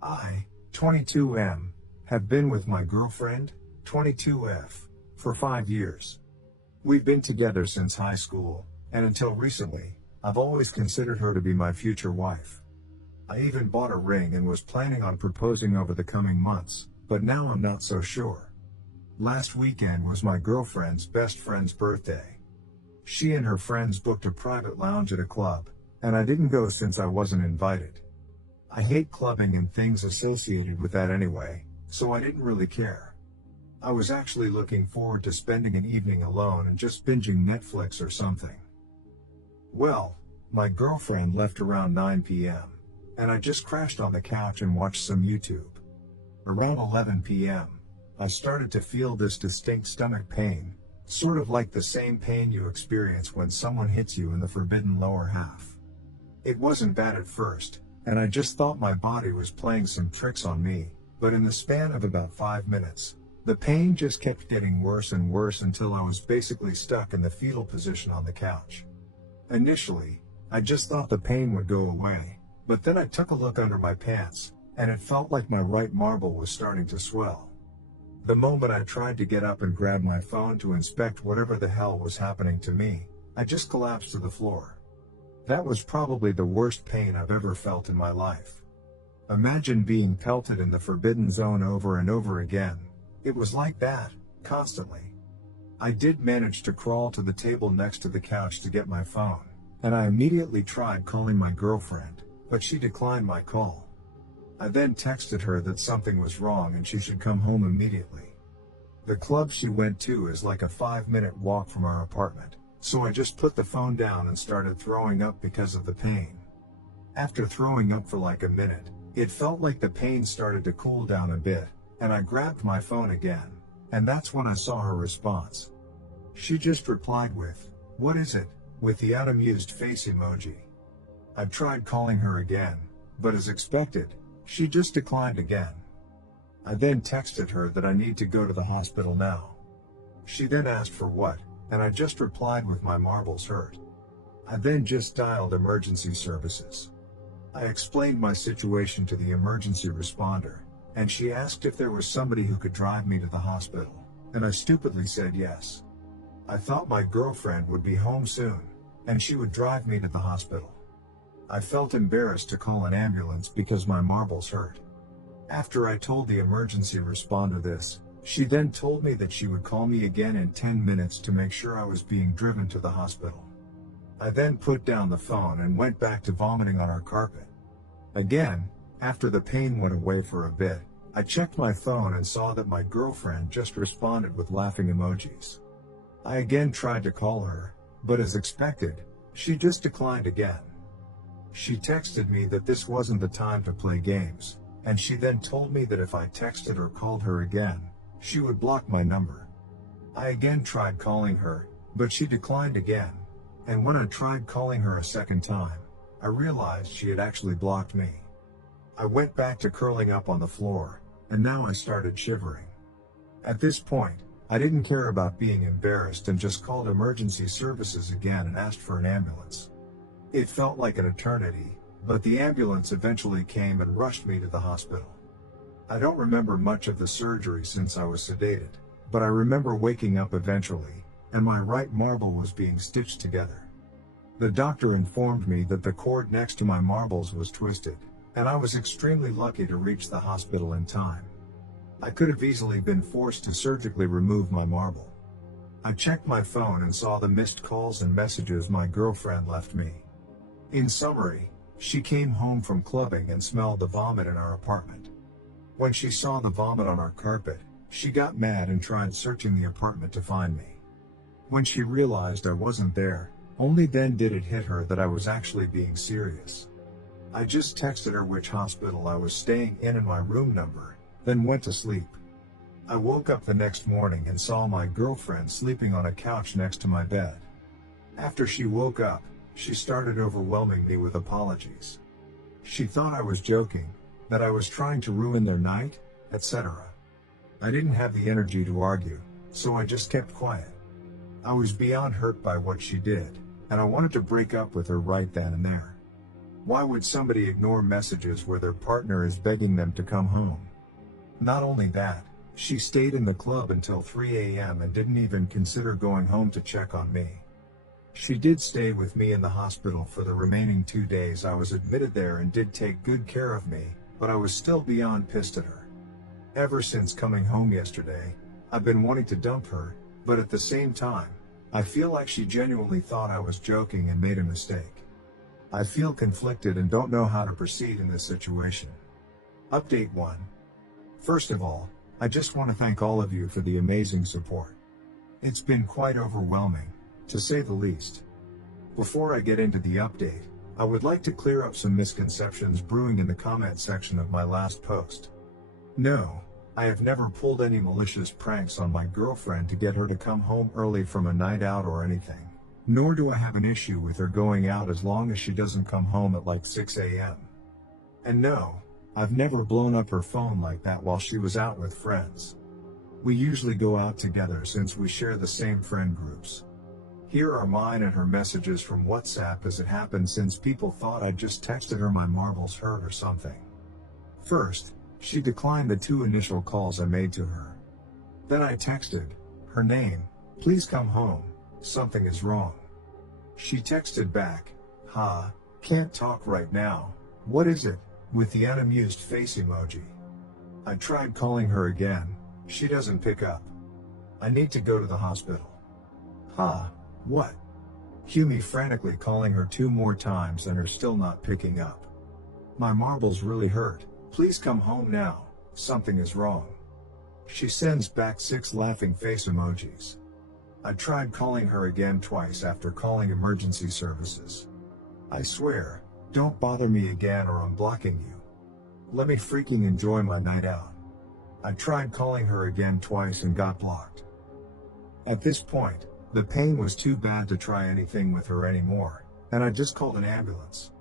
I, 22M, have been with my girlfriend, 22F, for 5 years. We've been together since high school, and until recently, I've always considered her to be my future wife. I even bought a ring and was planning on proposing over the coming months, but now I'm not so sure. Last weekend was my girlfriend's best friend's birthday. She and her friends booked a private lounge at a club, and I didn't go since I wasn't invited. I hate clubbing and things associated with that anyway, so I didn't really care. I was actually looking forward to spending an evening alone and just binging Netflix or something. Well, my girlfriend left around 9 p.m., and I just crashed on the couch and watched some YouTube. Around 11 p.m., I started to feel this distinct stomach pain, sort of like the same pain you experience when someone hits you in the forbidden lower half. It wasn't bad at first, and I just thought my body was playing some tricks on me, but in the span of about 5 minutes, the pain just kept getting worse and worse until I was basically stuck in the fetal position on the couch. Initially, I just thought the pain would go away, but then I took a look under my pants, and it felt like my right marble was starting to swell. The moment I tried to get up and grab my phone to inspect whatever the hell was happening to me, I just collapsed to the floor. That was probably the worst pain I've ever felt in my life. Imagine being pelted in the forbidden zone over and over again. It was like that, constantly. I did manage to crawl to the table next to the couch to get my phone, and I immediately tried calling my girlfriend, but she declined my call. I then texted her that something was wrong and she should come home immediately. The club she went to is like a 5-minute walk from our apartment, so I just put the phone down and started throwing up because of the pain. After throwing up for like a minute, it felt like the pain started to cool down a bit, and I grabbed my phone again, and that's when I saw her response. She just replied with, "What is it?" with the unamused face emoji. I tried calling her again, but as expected, she just declined again. I then texted her that I need to go to the hospital now. She then asked for what, and I just replied with my marbles hurt. I then just dialed emergency services. I explained my situation to the emergency responder, and she asked if there was somebody who could drive me to the hospital, and I stupidly said yes. I thought my girlfriend would be home soon, and she would drive me to the hospital. I felt embarrassed to call an ambulance because my marbles hurt. After I told the emergency responder this, she then told me that she would call me again in 10 minutes to make sure I was being driven to the hospital. I then put down the phone and went back to vomiting on our carpet. Again, after the pain went away for a bit, I checked my phone and saw that my girlfriend just responded with laughing emojis. I again tried to call her, but as expected, she just declined again. She texted me that this wasn't the time to play games, and she then told me that if I texted or called her again, she would block my number. I again tried calling her, but she declined again, and when I tried calling her a second time, I realized she had actually blocked me. I went back to curling up on the floor, and now I started shivering. At this point, I didn't care about being embarrassed and just called emergency services again and asked for an ambulance. It felt like an eternity, but the ambulance eventually came and rushed me to the hospital. I don't remember much of the surgery since I was sedated, but I remember waking up eventually, and my right marble was being stitched together. The doctor informed me that the cord next to my marbles was twisted, and I was extremely lucky to reach the hospital in time. I could have easily been forced to surgically remove my marble. I checked my phone and saw the missed calls and messages my girlfriend left me. In summary, she came home from clubbing and smelled the vomit in our apartment. When she saw the vomit on our carpet, she got mad and tried searching the apartment to find me. When she realized I wasn't there, only then did it hit her that I was actually being serious. I just texted her which hospital I was staying in and my room number, then went to sleep. I woke up the next morning and saw my girlfriend sleeping on a couch next to my bed. After she woke up, she started overwhelming me with apologies. She thought I was joking, that I was trying to ruin their night, etc. I didn't have the energy to argue, so I just kept quiet. I was beyond hurt by what she did, and I wanted to break up with her right then and there. Why would somebody ignore messages where their partner is begging them to come home? Not only that, she stayed in the club until 3 a.m. and didn't even consider going home to check on me. She did stay with me in the hospital for the remaining 2 days I was admitted there and did take good care of me, but I was still beyond pissed at her. Ever since coming home yesterday, I've been wanting to dump her, but at the same time, I feel like she genuinely thought I was joking and made a mistake. I feel conflicted and don't know how to proceed in this situation. Update 1. First of all, I just want to thank all of you for the amazing support. It's been quite overwhelming, to say the least. Before I get into the update, I would like to clear up some misconceptions brewing in the comment section of my last post. No, I have never pulled any malicious pranks on my girlfriend to get her to come home early from a night out or anything, nor do I have an issue with her going out as long as she doesn't come home at like 6 a.m. And no, I've never blown up her phone like that while she was out with friends. We usually go out together since we share the same friend groups. Here are mine and her messages from WhatsApp as it happened since people thought I just texted her my marbles hurt or something. First, she declined the 2 initial calls I made to her. Then I texted her name, "Please come home, something is wrong." She texted back, "Ha, can't talk right now, what is it?" with the unamused face emoji. I tried calling her again, she doesn't pick up. I need to go to the hospital. Ha. What? Cue me frantically calling her 2 more times and her still not picking up. My marbles really hurt, please come home now, something is wrong. She sends back 6 laughing face emojis. I tried calling her again twice after calling emergency services. I swear, don't bother me again or I'm blocking you. Let me freaking enjoy my night out. I tried calling her again twice and got blocked. At this point, the pain was too bad to try anything with her anymore, and I just called an ambulance.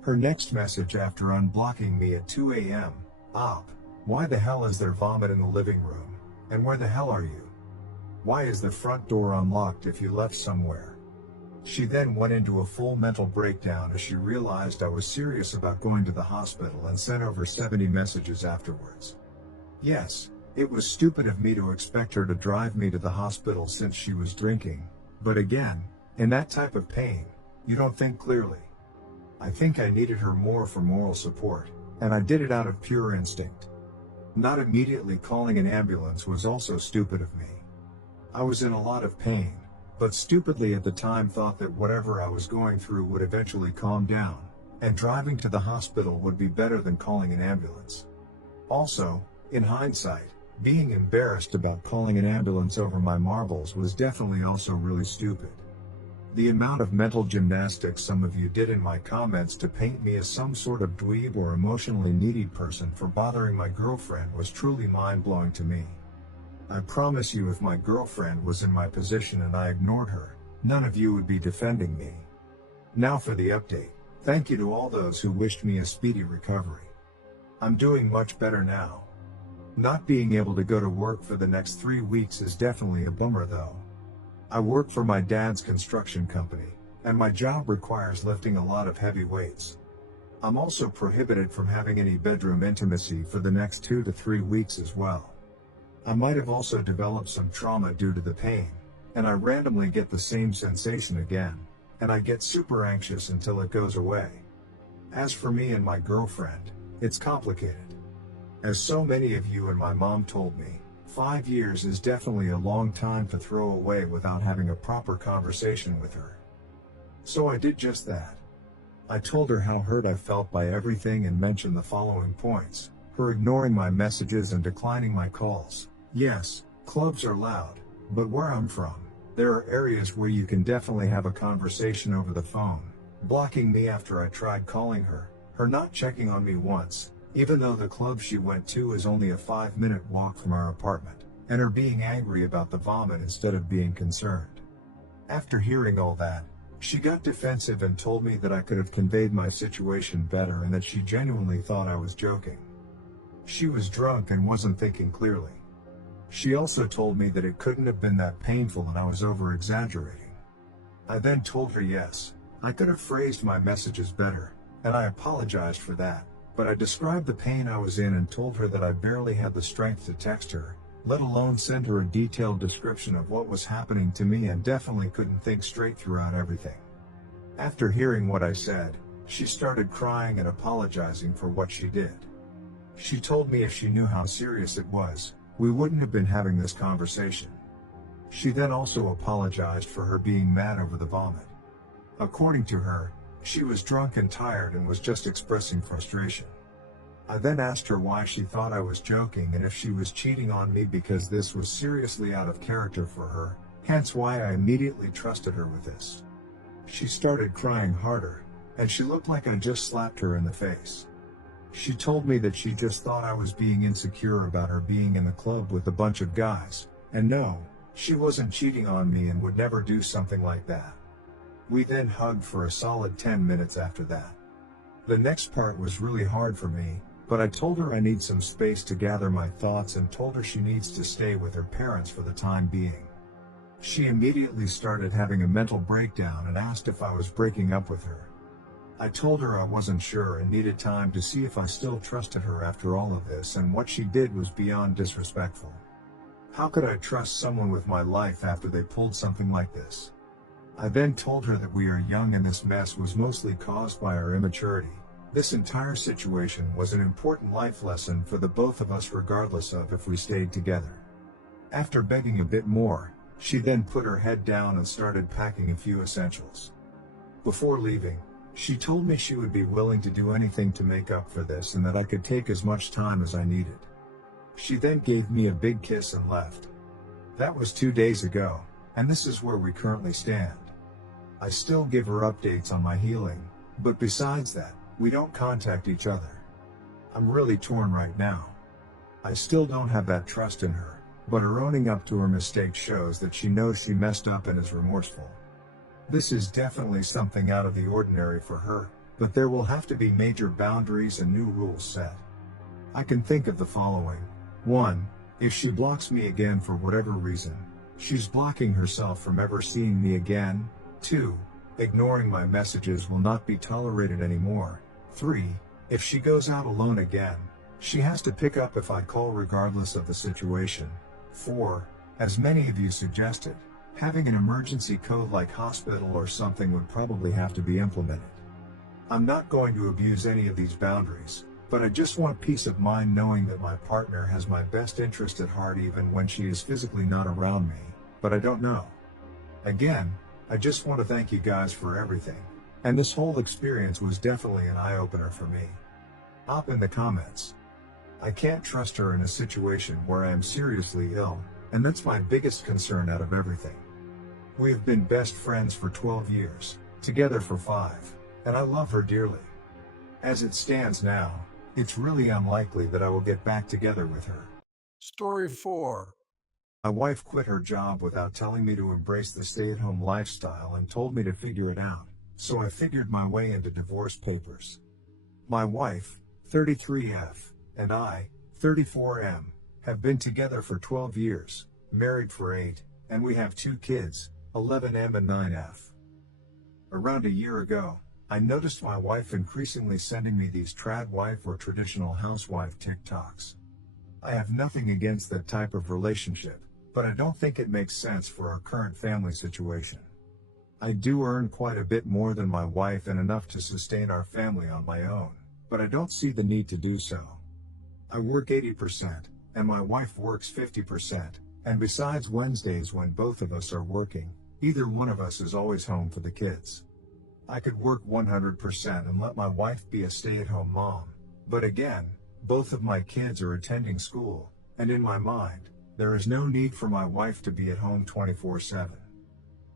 Her next message after unblocking me at 2 a.m. Op, why the hell is there vomit in the living room, and where the hell are you? Why is the front door unlocked if you left somewhere? She then went into a full mental breakdown as she realized I was serious about going to the hospital and sent over 70 messages afterwards. Yes, it was stupid of me to expect her to drive me to the hospital since she was drinking, but again, in that type of pain, you don't think clearly. I think I needed her more for moral support, and I did it out of pure instinct. Not immediately calling an ambulance was also stupid of me. I was in a lot of pain, but stupidly at the time thought that whatever I was going through would eventually calm down, and driving to the hospital would be better than calling an ambulance. Also, in hindsight, being embarrassed about calling an ambulance over my marbles was definitely also really stupid. The amount of mental gymnastics some of you did in my comments to paint me as some sort of dweeb or emotionally needy person for bothering my girlfriend was truly mind-blowing to me. I promise you if my girlfriend was in my position and I ignored her, none of you would be defending me. Now for the update. Thank you to all those who wished me a speedy recovery. I'm doing much better now. Not being able to go to work for the next 3 weeks is definitely a bummer though. I work for my dad's construction company, and my job requires lifting a lot of heavy weights. I'm also prohibited from having any bedroom intimacy for the next 2 to 3 weeks as well. I might have also developed some trauma due to the pain, and I randomly get the same sensation again, and I get super anxious until it goes away. As for me and my girlfriend, it's complicated. As so many of you and my mom told me, 5 years is definitely a long time to throw away without having a proper conversation with her. So I did just that. I told her how hurt I felt by everything and mentioned the following points: her ignoring my messages and declining my calls. Yes, clubs are loud, but where I'm from, there are areas where you can definitely have a conversation over the phone, blocking me after I tried calling her not checking on me once, even though the club she went to is only a 5-minute walk from our apartment, and her being angry about the vomit instead of being concerned. After hearing all that, she got defensive and told me that I could have conveyed my situation better and that she genuinely thought I was joking. She was drunk and wasn't thinking clearly. She also told me that it couldn't have been that painful and I was over-exaggerating. I then told her yes, I could have phrased my messages better, and I apologized for that. But I described the pain I was in and told her that I barely had the strength to text her, let alone send her a detailed description of what was happening to me, and definitely couldn't think straight throughout everything. After hearing what I said, she started crying and apologizing for what she did. She told me if she knew how serious it was, we wouldn't have been having this conversation. She then also apologized for her being mad over the vomit. According to her, she was drunk and tired and was just expressing frustration. I then asked her why she thought I was joking and if she was cheating on me, because this was seriously out of character for her, hence why I immediately trusted her with this. She started crying harder, and she looked like I just slapped her in the face. She told me that she just thought I was being insecure about her being in the club with a bunch of guys, and no, she wasn't cheating on me and would never do something like that. We then hugged for a solid 10 minutes after that. The next part was really hard for me, but I told her I need some space to gather my thoughts and told her she needs to stay with her parents for the time being. She immediately started having a mental breakdown and asked if I was breaking up with her. I told her I wasn't sure and needed time to see if I still trusted her after all of this, and what she did was beyond disrespectful. How could I trust someone with my life after they pulled something like this? I then told her that we are young and this mess was mostly caused by our immaturity. This entire situation was an important life lesson for the both of us regardless of if we stayed together. After begging a bit more, she then put her head down and started packing a few essentials. Before leaving, she told me she would be willing to do anything to make up for this and that I could take as much time as I needed. She then gave me a big kiss and left. That was 2 days ago, and this is where we currently stand. I still give her updates on my healing, but besides that, we don't contact each other. I'm really torn right now. I still don't have that trust in her, but her owning up to her mistake shows that she knows she messed up and is remorseful. This is definitely something out of the ordinary for her, but there will have to be major boundaries and new rules set. I can think of the following. 1. If she blocks me again for whatever reason, she's blocking herself from ever seeing me again. 2. Ignoring my messages will not be tolerated anymore. 3. If she goes out alone again, she has to pick up if I call regardless of the situation. 4. As many of you suggested, having an emergency code like hospital or something would probably have to be implemented. I'm not going to abuse any of these boundaries, but I just want peace of mind knowing that my partner has my best interest at heart even when she is physically not around me, but I don't know. Again, I just want to thank you guys for everything, and this whole experience was definitely an eye-opener for me. Hop in the comments. I can't trust her in a situation where I am seriously ill, and that's my biggest concern out of everything. We have been best friends for 12 years, together for 5, and I love her dearly. As it stands now, it's really unlikely that I will get back together with her. Story 4. My wife quit her job without telling me to embrace the stay-at-home lifestyle and told me to figure it out, so I figured my way into divorce papers. My wife, 33F, and I, 34M, have been together for 12 years, married for 8, and we have 2 kids, 11M and 9F. Around a year ago, I noticed my wife increasingly sending me these trad wife or traditional housewife TikToks. I have nothing against that type of relationship, but I don't think it makes sense for our current family situation. I do earn quite a bit more than my wife and enough to sustain our family on my own, but I don't see the need to do so. I work 80%, and my wife works 50%, and besides Wednesdays when both of us are working, either one of us is always home for the kids. I could work 100% and let my wife be a stay-at-home mom, but again, both of my kids are attending school, and in my mind, there is no need for my wife to be at home 24/7.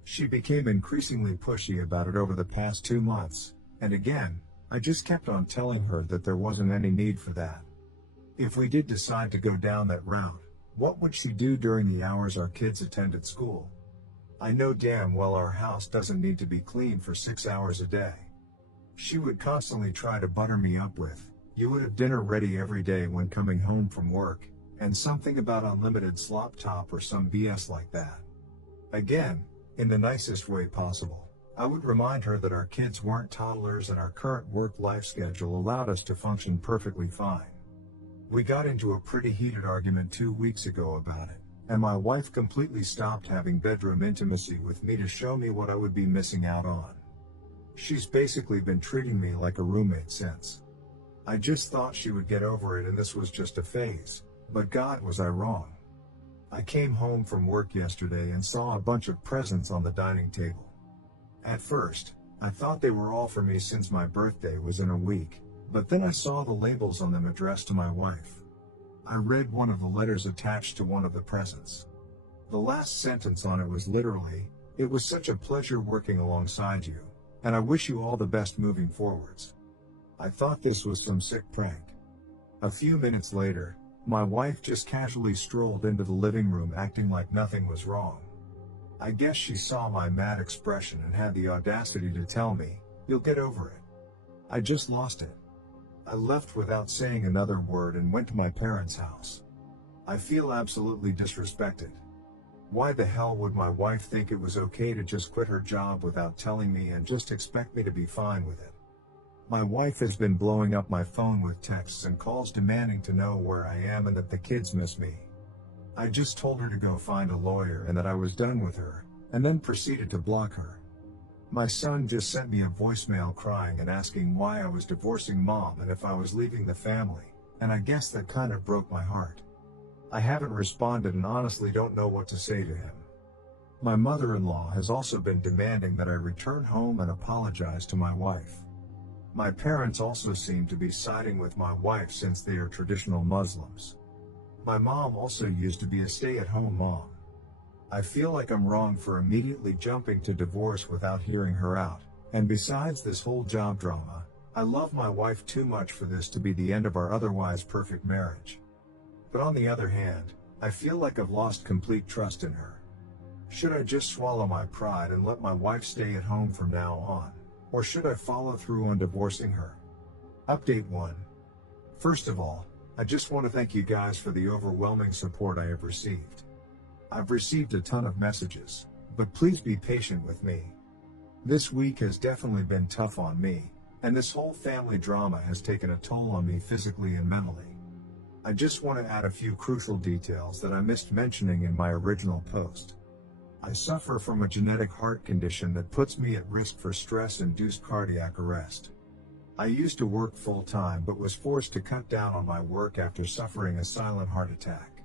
She became increasingly pushy about it over the past 2 months, and again, I just kept on telling her that there wasn't any need for that. If we did decide to go down that route, what would she do during the hours our kids attended school? I know damn well our house doesn't need to be clean for 6 hours a day. She would constantly try to butter me up with, "You would have dinner ready every day when coming home from work," and something about unlimited slop top or some BS like that. Again, in the nicest way possible, I would remind her that our kids weren't toddlers and our current work-life schedule allowed us to function perfectly fine. We got into a pretty heated argument 2 weeks ago about it, and my wife completely stopped having bedroom intimacy with me to show me what I would be missing out on. She's basically been treating me like a roommate since. I just thought she would get over it and this was just a phase, but God, was I wrong. I came home from work yesterday and saw a bunch of presents on the dining table. At first, I thought they were all for me since my birthday was in a week, but then I saw the labels on them addressed to my wife. I read one of the letters attached to one of the presents. The last sentence on it was literally, "It was such a pleasure working alongside you, and I wish you all the best moving forwards." I thought this was some sick prank. A few minutes later, my wife just casually strolled into the living room acting like nothing was wrong. I guess she saw my mad expression and had the audacity to tell me, "You'll get over it." I just lost it. I left without saying another word and went to my parents' house. I feel absolutely disrespected. Why the hell would my wife think it was okay to just quit her job without telling me and just expect me to be fine with it? My wife has been blowing up my phone with texts and calls demanding to know where I am and that the kids miss me. I just told her to go find a lawyer and that I was done with her, and then proceeded to block her. My son just sent me a voicemail crying and asking why I was divorcing mom and if I was leaving the family, and I guess that kind of broke my heart. I haven't responded and honestly don't know what to say to him. My mother-in-law has also been demanding that I return home and apologize to my wife. My parents also seem to be siding with my wife since they are traditional Muslims. My mom also used to be a stay-at-home mom. I feel like I'm wrong for immediately jumping to divorce without hearing her out. And besides this whole job drama, I love my wife too much for this to be the end of our otherwise perfect marriage. But on the other hand, I feel like I've lost complete trust in her. Should I just swallow my pride and let my wife stay at home from now on? Or should I follow through on divorcing her? Update 1. First of all, I just want to thank you guys for the overwhelming support I have received. I've received a ton of messages, but please be patient with me. This week has definitely been tough on me, and this whole family drama has taken a toll on me physically and mentally. I just want to add a few crucial details that I missed mentioning in my original post. I suffer from a genetic heart condition that puts me at risk for stress-induced cardiac arrest. I used to work full-time but was forced to cut down on my work after suffering a silent heart attack.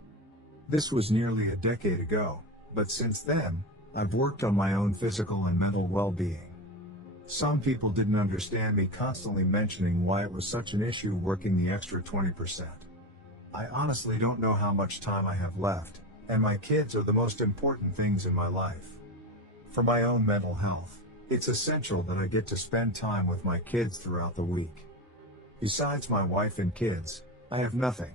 This was nearly a decade ago, but since then, I've worked on my own physical and mental well-being. Some people didn't understand me constantly mentioning why it was such an issue working the extra 20%. I honestly don't know how much time I have left, and my kids are the most important things in my life. For my own mental health, it's essential that I get to spend time with my kids throughout the week. Besides my wife and kids, I have nothing.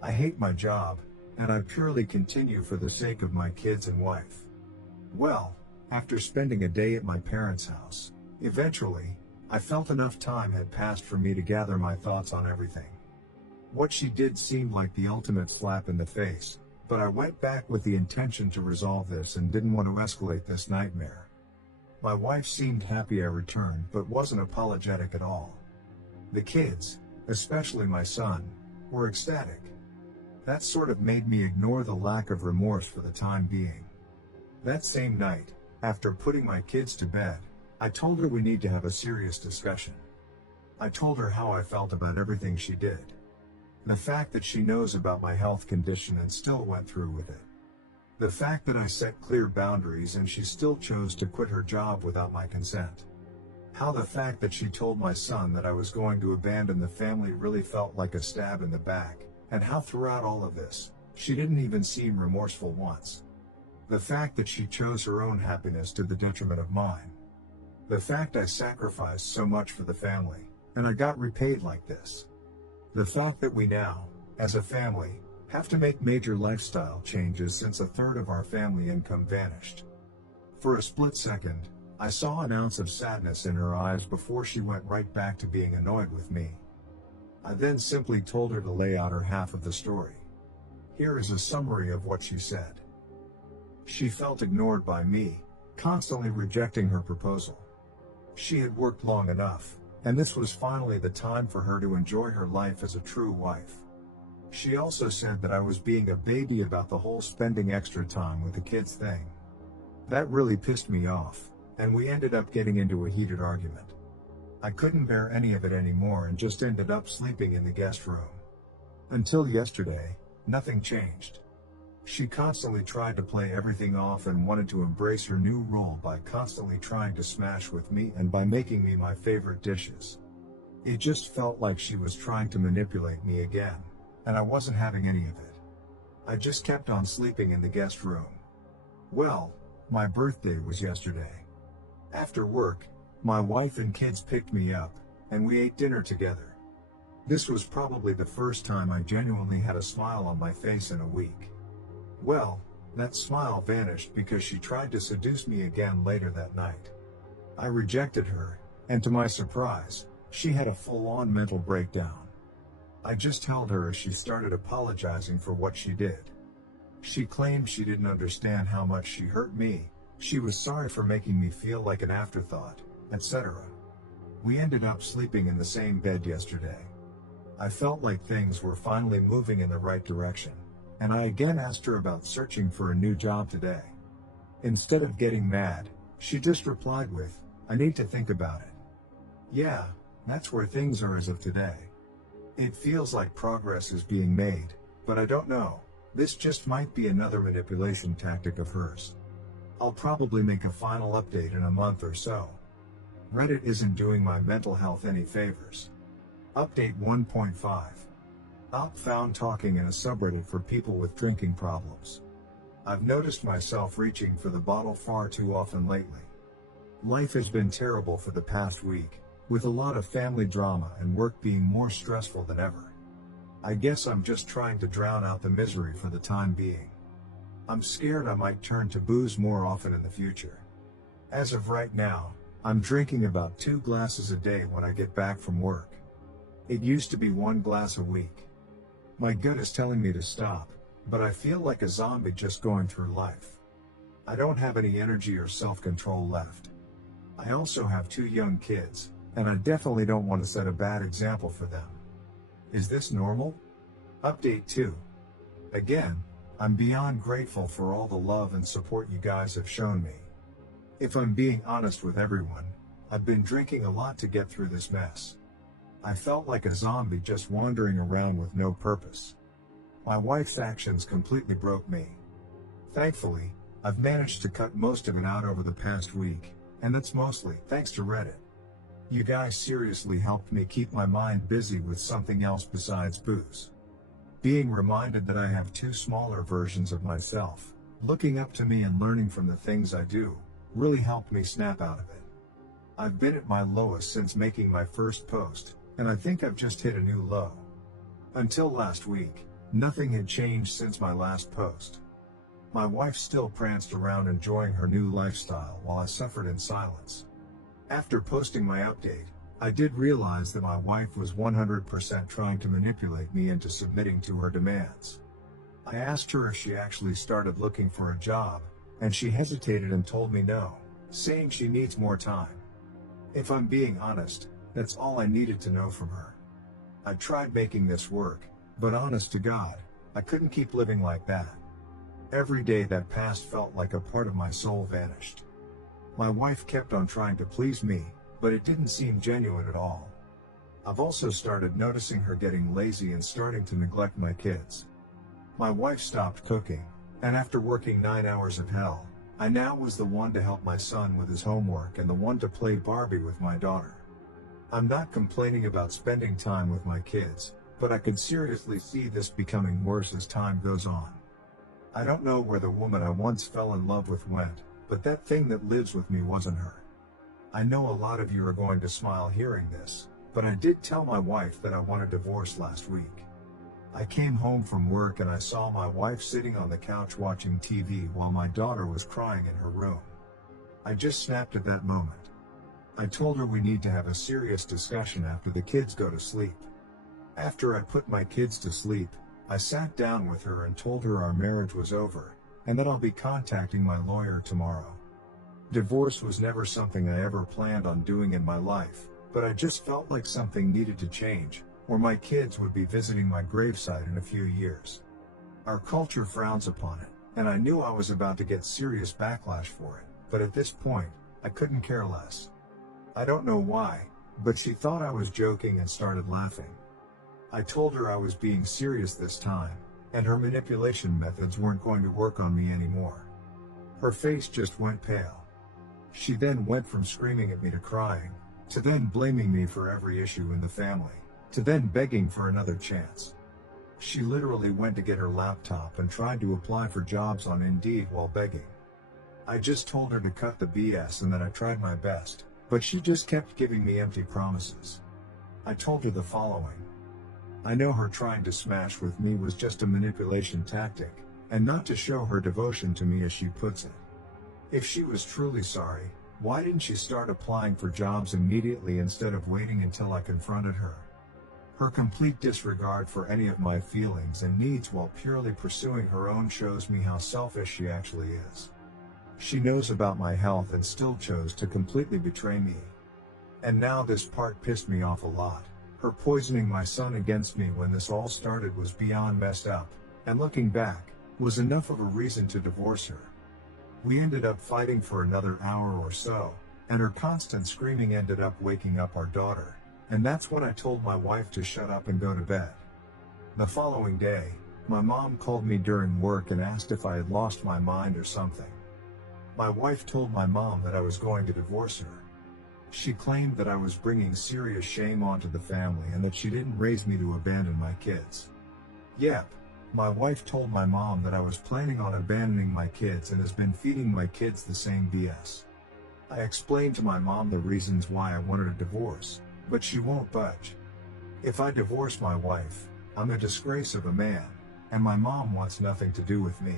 I hate my job, and I purely continue for the sake of my kids and wife. Well, after spending a day at my parents' house, eventually, I felt enough time had passed for me to gather my thoughts on everything. What she did seemed like the ultimate slap in the face, but I went back with the intention to resolve this and didn't want to escalate this nightmare. My wife seemed happy I returned but wasn't apologetic at all. The kids, especially my son, were ecstatic. That sort of made me ignore the lack of remorse for the time being. That same night, after putting my kids to bed, I told her we need to have a serious discussion. I told her how I felt about everything she did. The fact that she knows about my health condition and still went through with it. The fact that I set clear boundaries and she still chose to quit her job without my consent. How the fact that she told my son that I was going to abandon the family really felt like a stab in the back, and how throughout all of this, she didn't even seem remorseful once. The fact that she chose her own happiness to the detriment of mine. The fact I sacrificed so much for the family, and I got repaid like this. The fact that we now, as a family, have to make major lifestyle changes since a third of our family income vanished. For a split second, I saw an ounce of sadness in her eyes before she went right back to being annoyed with me. I then simply told her to lay out her half of the story. Here is a summary of what she said. She felt ignored by me, constantly rejecting her proposal. She had worked long enough, and this was finally the time for her to enjoy her life as a true wife. She also said that I was being a baby about the whole spending extra time with the kids thing. That really pissed me off, and we ended up getting into a heated argument. I couldn't bear any of it anymore and just ended up sleeping in the guest room. Until yesterday, nothing changed. She constantly tried to play everything off and wanted to embrace her new role by constantly trying to smash with me and by making me my favorite dishes. It just felt like she was trying to manipulate me again, and I wasn't having any of it. I just kept on sleeping in the guest room. Well, my birthday was yesterday. After work, my wife and kids picked me up, and we ate dinner together. This was probably the first time I genuinely had a smile on my face in a week. Well, that smile vanished because she tried to seduce me again later that night. I rejected her, and to my surprise, she had a full-on mental breakdown. I just held her as she started apologizing for what she did. She claimed she didn't understand how much she hurt me, she was sorry for making me feel like an afterthought, etc. We ended up sleeping in the same bed yesterday. I felt like things were finally moving in the right direction, and I again asked her about searching for a new job today. Instead of getting mad, she just replied with, "I need to think about it." Yeah, that's where things are as of today. It feels like progress is being made, but I don't know, this just might be another manipulation tactic of hers. I'll probably make a final update in a month or so. Reddit isn't doing my mental health any favors. Update 1.5. Op found talking in a subreddit for people with drinking problems. I've noticed myself reaching for the bottle far too often lately. Life has been terrible for the past week, with a lot of family drama and work being more stressful than ever. I guess I'm just trying to drown out the misery for the time being. I'm scared I might turn to booze more often in the future. As of right now, I'm drinking about 2 glasses a day when I get back from work. It used to be 1 glass a week. My gut is telling me to stop, but I feel like a zombie just going through life. I don't have any energy or self-control left. I also have 2 young kids, and I definitely don't want to set a bad example for them. Is this normal? Update 2. Again, I'm beyond grateful for all the love and support you guys have shown me. If I'm being honest with everyone, I've been drinking a lot to get through this mess. I felt like a zombie just wandering around with no purpose. My wife's actions completely broke me. Thankfully, I've managed to cut most of it out over the past week, and that's mostly thanks to Reddit. You guys seriously helped me keep my mind busy with something else besides booze. Being reminded that I have 2 smaller versions of myself, looking up to me and learning from the things I do, really helped me snap out of it. I've been at my lowest since making my first post, and I think I've just hit a new low. Until last week, nothing had changed since my last post. My wife still pranced around enjoying her new lifestyle while I suffered in silence. After posting my update, I did realize that my wife was 100% trying to manipulate me into submitting to her demands. I asked her if she actually started looking for a job, and she hesitated and told me no, saying she needs more time. If I'm being honest, that's all I needed to know from her. I tried making this work, but honest to God, I couldn't keep living like that. Every day that passed felt like a part of my soul vanished. My wife kept on trying to please me, but it didn't seem genuine at all. I've also started noticing her getting lazy and starting to neglect my kids. My wife stopped cooking, and after working 9 hours of hell, I now was the one to help my son with his homework and the one to play Barbie with my daughter. I'm not complaining about spending time with my kids, but I could seriously see this becoming worse as time goes on. I don't know where the woman I once fell in love with went, but that thing that lives with me wasn't her. I know a lot of you are going to smile hearing this, but I did tell my wife that I want a divorce last week. I came home from work and I saw my wife sitting on the couch watching TV while my daughter was crying in her room. I just snapped at that moment. I told her we need to have a serious discussion after the kids go to sleep. After I put my kids to sleep, I sat down with her and told her our marriage was over, and that I'll be contacting my lawyer tomorrow. Divorce was never something I ever planned on doing in my life, but I just felt like something needed to change, or my kids would be visiting my gravesite in a few years. Our culture frowns upon it, and I knew I was about to get serious backlash for it, but at this point, I couldn't care less. I don't know why, but she thought I was joking and started laughing. I told her I was being serious this time, and her manipulation methods weren't going to work on me anymore. Her face just went pale. She then went from screaming at me to crying, to then blaming me for every issue in the family, to then begging for another chance. She literally went to get her laptop and tried to apply for jobs on Indeed while begging. I just told her to cut the BS and that I tried my best, but she just kept giving me empty promises. I told her the following. I know her trying to smash with me was just a manipulation tactic, and not to show her devotion to me as she puts it. If she was truly sorry, why didn't she start applying for jobs immediately instead of waiting until I confronted her? Her complete disregard for any of my feelings and needs while purely pursuing her own shows me how selfish she actually is. She knows about my health and still chose to completely betray me. And now this part pissed me off a lot. Her poisoning my son against me when this all started was beyond messed up, and looking back, was enough of a reason to divorce her. We ended up fighting for another hour or so, and her constant screaming ended up waking up our daughter, and that's when I told my wife to shut up and go to bed. The following day, my mom called me during work and asked if I had lost my mind or something. My wife told my mom that I was going to divorce her. She claimed that I was bringing serious shame onto the family and that she didn't raise me to abandon my kids. Yep. My wife told my mom that I was planning on abandoning my kids and has been feeding my kids the same BS. I explained to my mom the reasons why I wanted a divorce, but she won't budge. If I divorce my wife, I'm a disgrace of a man, and my mom wants nothing to do with me.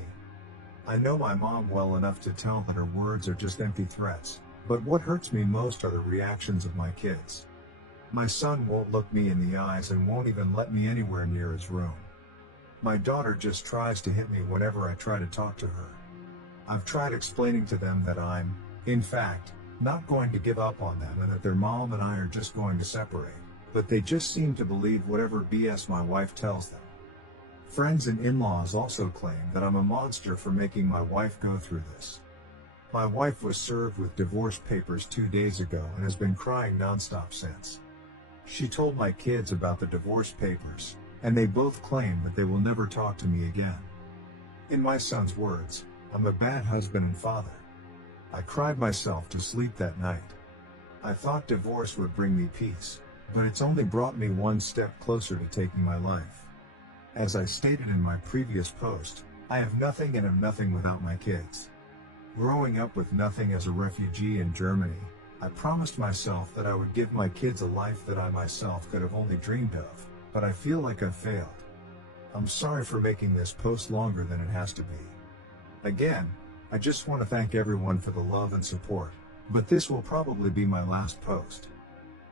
I know my mom well enough to tell that her words are just empty threats, but what hurts me most are the reactions of my kids. My son won't look me in the eyes and won't even let me anywhere near his room. My daughter just tries to hit me whenever I try to talk to her. I've tried explaining to them that I'm, in fact, not going to give up on them and that their mom and I are just going to separate, but they just seem to believe whatever BS my wife tells them. Friends and in-laws also claim that I'm a monster for making my wife go through this. My wife was served with divorce papers 2 days ago and has been crying nonstop since. She told my kids about the divorce papers, and they both claim that they will never talk to me again. In my son's words, I'm a bad husband and father. I cried myself to sleep that night. I thought divorce would bring me peace, but it's only brought me one step closer to taking my life. As I stated in my previous post, I have nothing and am nothing without my kids. Growing up with nothing as a refugee in Germany, I promised myself that I would give my kids a life that I myself could have only dreamed of, but I feel like I've failed. I'm sorry for making this post longer than it has to be. Again, I just want to thank everyone for the love and support, but this will probably be my last post.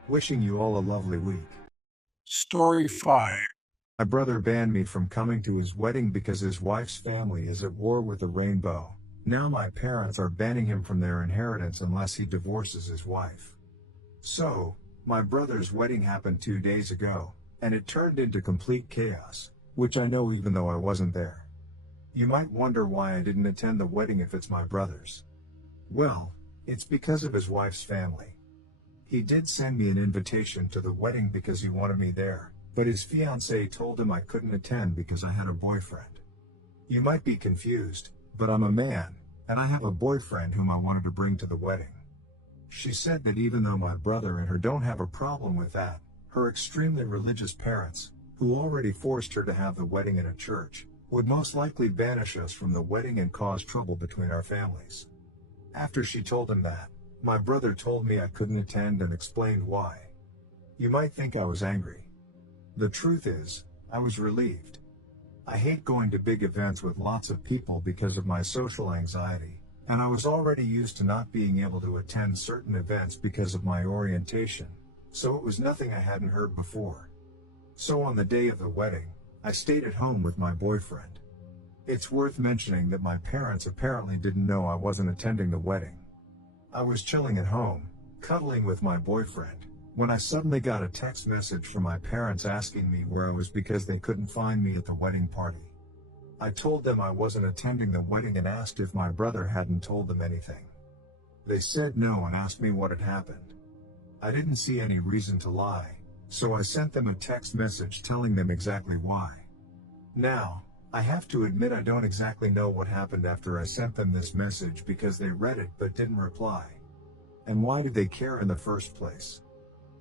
Wishing you all a lovely week. Story 5. My brother banned me from coming to his wedding because his wife's family is at war with the rainbow. Now my parents are banning him from their inheritance unless he divorces his wife. So, my brother's wedding happened 2 days ago, and it turned into complete chaos, which I know even though I wasn't there. You might wonder why I didn't attend the wedding if it's my brother's. Well, it's because of his wife's family. He did send me an invitation to the wedding because he wanted me there, but his fiancée told him I couldn't attend because I had a boyfriend. You might be confused, but I'm a man, and I have a boyfriend whom I wanted to bring to the wedding. She said that even though my brother and her don't have a problem with that, her extremely religious parents, who already forced her to have the wedding in a church, would most likely banish us from the wedding and cause trouble between our families. After she told him that, my brother told me I couldn't attend and explained why. You might think I was angry. The truth is, I was relieved. I hate going to big events with lots of people because of my social anxiety, and I was already used to not being able to attend certain events because of my orientation, so it was nothing I hadn't heard before. So on the day of the wedding, I stayed at home with my boyfriend. It's worth mentioning that my parents apparently didn't know I wasn't attending the wedding. I was chilling at home, cuddling with my boyfriend, when I suddenly got a text message from my parents asking me where I was because they couldn't find me at the wedding party. I told them I wasn't attending the wedding and asked if my brother hadn't told them anything. They said no and asked me what had happened. I didn't see any reason to lie, so I sent them a text message telling them exactly why. Now, I have to admit I don't exactly know what happened after I sent them this message because they read it but didn't reply. And why did they care in the first place?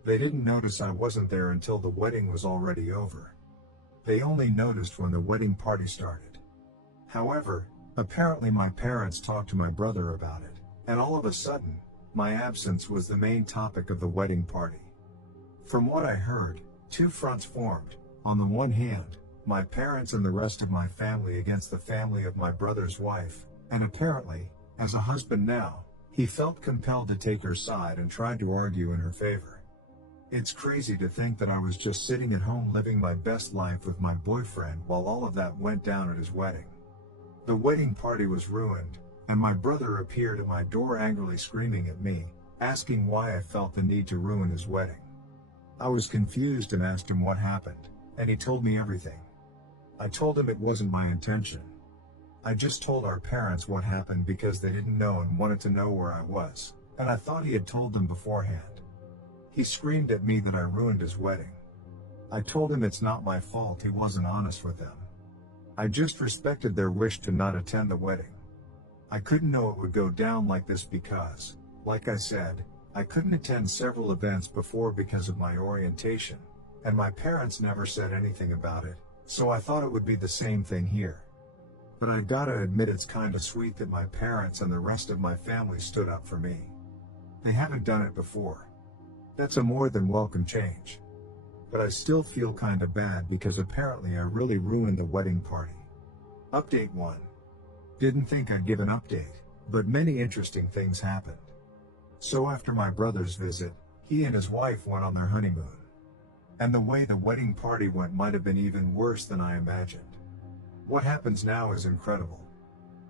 They didn't notice I wasn't there until the wedding was already over. They only noticed when the wedding party started. However, apparently my parents talked to my brother about it, and all of a sudden, my absence was the main topic of the wedding party. From what I heard, two fronts formed. On the one hand, my parents and the rest of my family against the family of my brother's wife, and apparently, as a husband now, he felt compelled to take her side and tried to argue in her favor. It's crazy to think that I was just sitting at home living my best life with my boyfriend while all of that went down at his wedding. The wedding party was ruined, and my brother appeared at my door angrily screaming at me, asking why I felt the need to ruin his wedding. I was confused and asked him what happened, and he told me everything. I told him it wasn't my intention. I just told our parents what happened because they didn't know and wanted to know where I was, and I thought he had told them beforehand. He screamed at me that I ruined his wedding. I told him it's not my fault he wasn't honest with them. I just respected their wish to not attend the wedding. I couldn't know it would go down like this because, like I said, I couldn't attend several events before because of my orientation, and my parents never said anything about it, So I thought it would be the same thing here. But I gotta admit it's kinda sweet that my parents and the rest of my family stood up for me. They haven't done it before. That's a more than welcome change. But I still feel kinda bad because apparently I really ruined the wedding party. Update 1. Didn't think I'd give an update, but many interesting things happened. So after my brother's visit, he and his wife went on their honeymoon. And the way the wedding party went might have been even worse than I imagined. What happens now is incredible.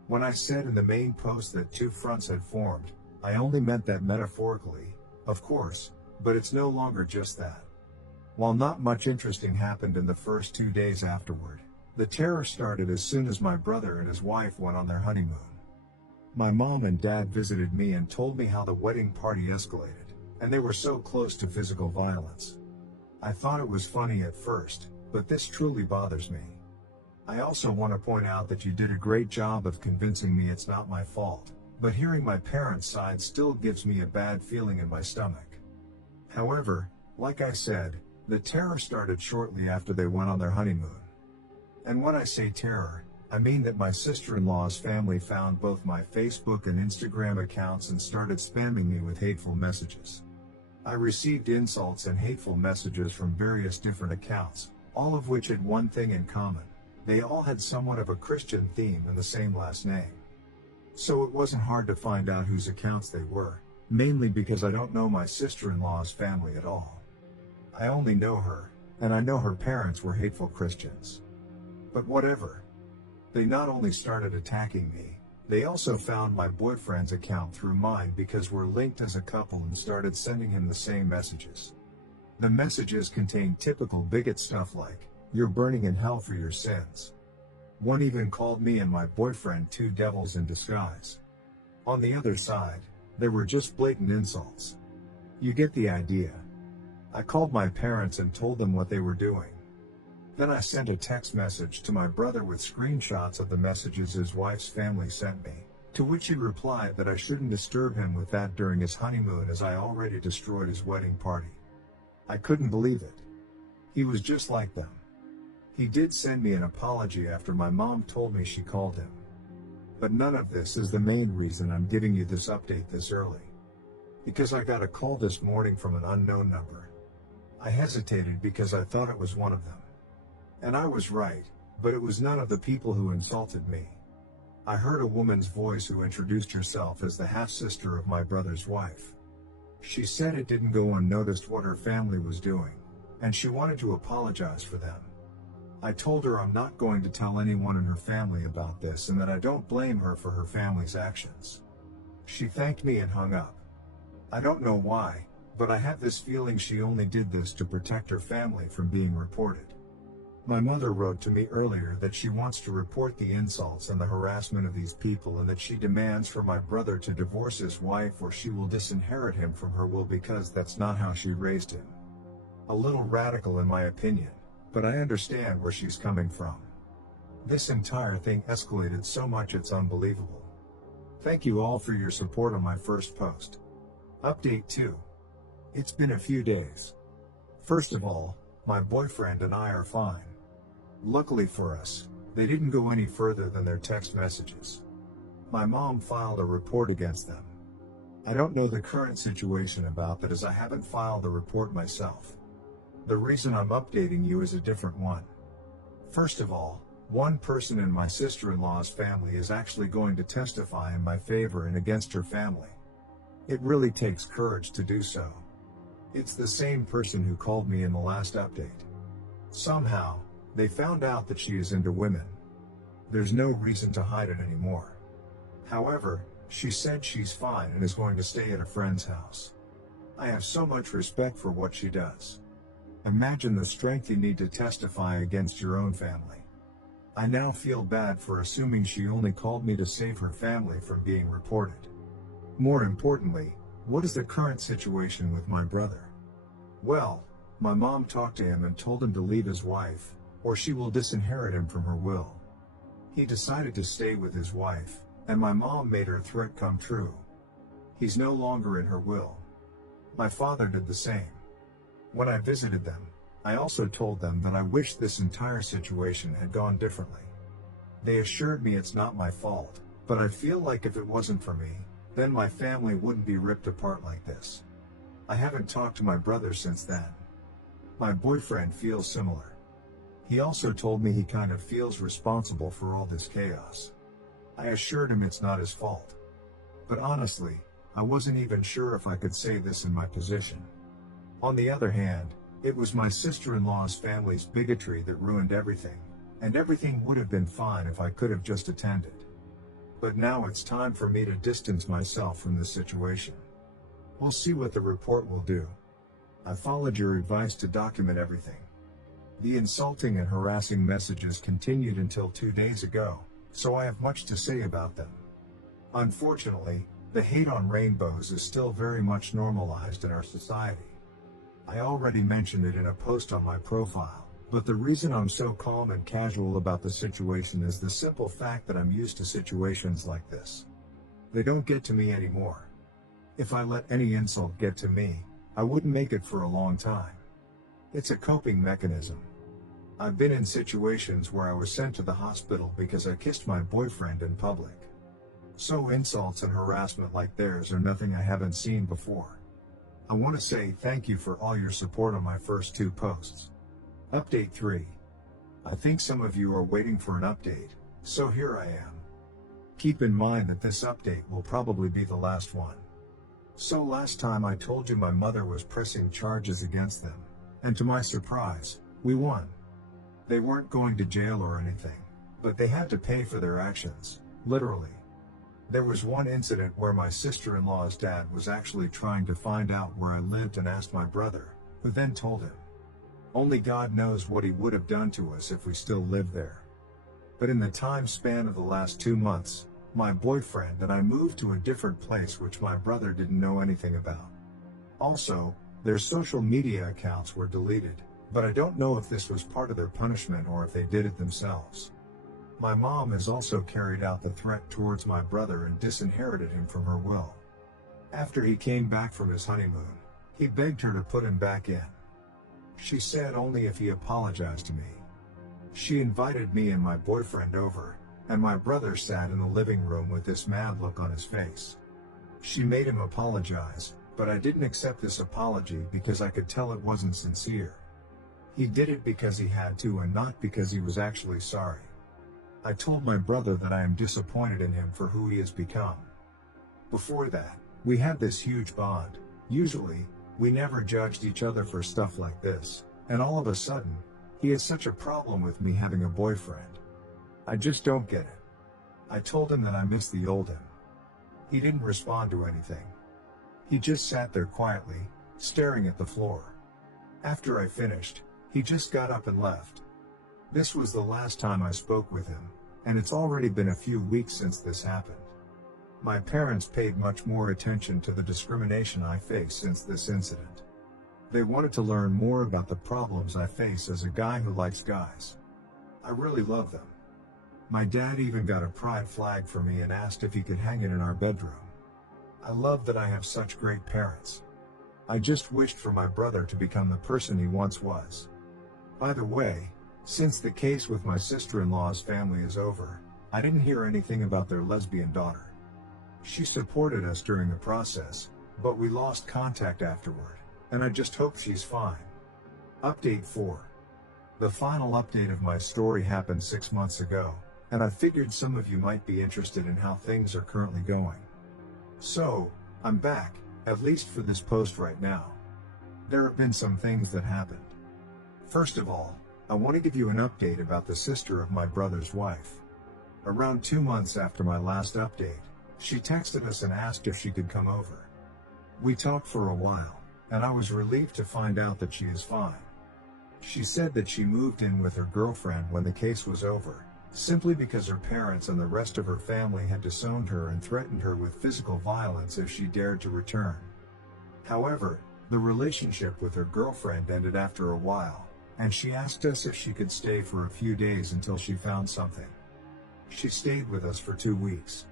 When I said in the main post that two fronts had formed, I only meant that metaphorically, of course, but it's no longer just that. While not much interesting happened in the first 2 days afterward, the terror started as soon as my brother and his wife went on their honeymoon. My mom and dad visited me and told me how the wedding party escalated, and they were so close to physical violence. I thought it was funny at first, but this truly bothers me. I also want to point out that you did a great job of convincing me it's not my fault, but hearing my parents' side still gives me a bad feeling in my stomach. However, like I said, the terror started shortly after they went on their honeymoon. And when I say terror, I mean that my sister-in-law's family found both my Facebook and Instagram accounts and started spamming me with hateful messages. I received insults and hateful messages from various different accounts, all of which had one thing in common. They all had somewhat of a Christian theme and the same last name. So it wasn't hard to find out whose accounts they were, mainly because I don't know my sister-in-law's family at all. I only know her, and I know her parents were hateful Christians. But whatever. They not only started attacking me, they also found my boyfriend's account through mine because we're linked as a couple and started sending him the same messages. The messages contained typical bigot stuff like, "You're burning in hell for your sins." One even called me and my boyfriend two devils in disguise. On the other side, there were just blatant insults. You get the idea. I called my parents and told them what they were doing. Then I sent a text message to my brother with screenshots of the messages his wife's family sent me, to which he replied that I shouldn't disturb him with that during his honeymoon as I already destroyed his wedding party. I couldn't believe it. He was just like them. He did send me an apology after my mom told me she called him. But none of this is the main reason I'm giving you this update this early. Because I got a call this morning from an unknown number. I hesitated because I thought it was one of them. And I was right, but it was none of the people who insulted me. I heard a woman's voice who introduced herself as the half-sister of my brother's wife. She said it didn't go unnoticed what her family was doing, and she wanted to apologize for them. I told her I'm not going to tell anyone in her family about this and that I don't blame her for her family's actions. She thanked me and hung up. I don't know why, but I have this feeling she only did this to protect her family from being reported. My mother wrote to me earlier that she wants to report the insults and the harassment of these people and that she demands for my brother to divorce his wife or she will disinherit him from her will because that's not how she raised him. A little radical in my opinion, but I understand where she's coming from. This entire thing escalated so much it's unbelievable. Thank you all for your support on my first post. Update 2. It's been a few days. First of all, my boyfriend and I are fine. Luckily for us, they didn't go any further than their text messages. My mom filed a report against them. I don't know the current situation about that as I haven't filed the report myself. The reason I'm updating you is a different one. First of all, one person in my sister-in-law's family is actually going to testify in my favor and against her family. It really takes courage to do so. It's the same person who called me in the last update. Somehow, they found out that she is into women. There's no reason to hide it anymore. However, she said she's fine and is going to stay at a friend's house. I have so much respect for what she does. Imagine the strength you need to testify against your own family. I now feel bad for assuming she only called me to save her family from being reported. More importantly, what is the current situation with my brother? Well, my mom talked to him and told him to leave his wife, or she will disinherit him from her will. He decided to stay with his wife, and my mom made her threat come true. He's no longer in her will. My father did the same. When I visited them, I also told them that I wish this entire situation had gone differently. They assured me it's not my fault, but I feel like if it wasn't for me, then my family wouldn't be ripped apart like this. I haven't talked to my brother since then. My boyfriend feels similar. He also told me he kind of feels responsible for all this chaos. I assured him it's not his fault. But honestly, I wasn't even sure if I could say this in my position. On the other hand, it was my sister-in-law's family's bigotry that ruined everything, and everything would have been fine if I could have just attended. But now it's time for me to distance myself from this situation. We'll see what the report will do. I followed your advice to document everything. The insulting and harassing messages continued until 2 days ago, so I have much to say about them. Unfortunately, the hate on rainbows is still very much normalized in our society. I already mentioned it in a post on my profile, but the reason I'm so calm and casual about the situation is the simple fact that I'm used to situations like this. They don't get to me anymore. If I let any insult get to me, I wouldn't make it for a long time. It's a coping mechanism. I've been in situations where I was sent to the hospital because I kissed my boyfriend in public. So insults and harassment like theirs are nothing I haven't seen before. I want to say thank you for all your support on my first 2 posts. Update 3. I think some of you are waiting for an update, so here I am. Keep in mind that this update will probably be the last one. So last time I told you my mother was pressing charges against them, and to my surprise, we won. They weren't going to jail or anything, but they had to pay for their actions, literally. There was one incident where my sister-in-law's dad was actually trying to find out where I lived and asked my brother, who then told him. Only God knows what he would have done to us if we still lived there. But in the time span of the last 2 months, my boyfriend and I moved to a different place which my brother didn't know anything about. Also, their social media accounts were deleted, but I don't know if this was part of their punishment or if they did it themselves. My mom has also carried out the threat towards my brother and disinherited him from her will. After he came back from his honeymoon, he begged her to put him back in. She said only if he apologized to me. She invited me and my boyfriend over, and my brother sat in the living room with this mad look on his face. She made him apologize, but I didn't accept this apology because I could tell it wasn't sincere. He did it because he had to and not because he was actually sorry. I told my brother that I am disappointed in him for who he has become. Before that, we had this huge bond. Usually, we never judged each other for stuff like this, and all of a sudden, he has such a problem with me having a boyfriend. I just don't get it. I told him that I miss the old him. He didn't respond to anything. He just sat there quietly, staring at the floor. After I finished, he just got up and left. This was the last time I spoke with him, and it's already been a few weeks since this happened. My parents paid much more attention to the discrimination I face since this incident. They wanted to learn more about the problems I face as a guy who likes guys. I really love them. My dad even got a pride flag for me and asked if he could hang it in our bedroom. I love that I have such great parents. I just wished for my brother to become the person he once was. By the way, since the case with my sister-in-law's family is over, I didn't hear anything about their lesbian daughter. She supported us during the process, but we lost contact afterward, and I just hope she's fine. Update 4. The final update of my story happened 6 months ago, and I figured some of you might be interested in how things are currently going. So, I'm back, at least for this post right now. There have been some things that happened. First of all, I want to give you an update about the sister of my brother's wife. Around 2 months after my last update, she texted us and asked if she could come over. We talked for a while, and I was relieved to find out that she is fine. She said that she moved in with her girlfriend when the case was over, simply because her parents and the rest of her family had disowned her and threatened her with physical violence if she dared to return. However, the relationship with her girlfriend ended after a while, and she asked us if she could stay for a few days until she found something. She stayed with us for 2 weeks.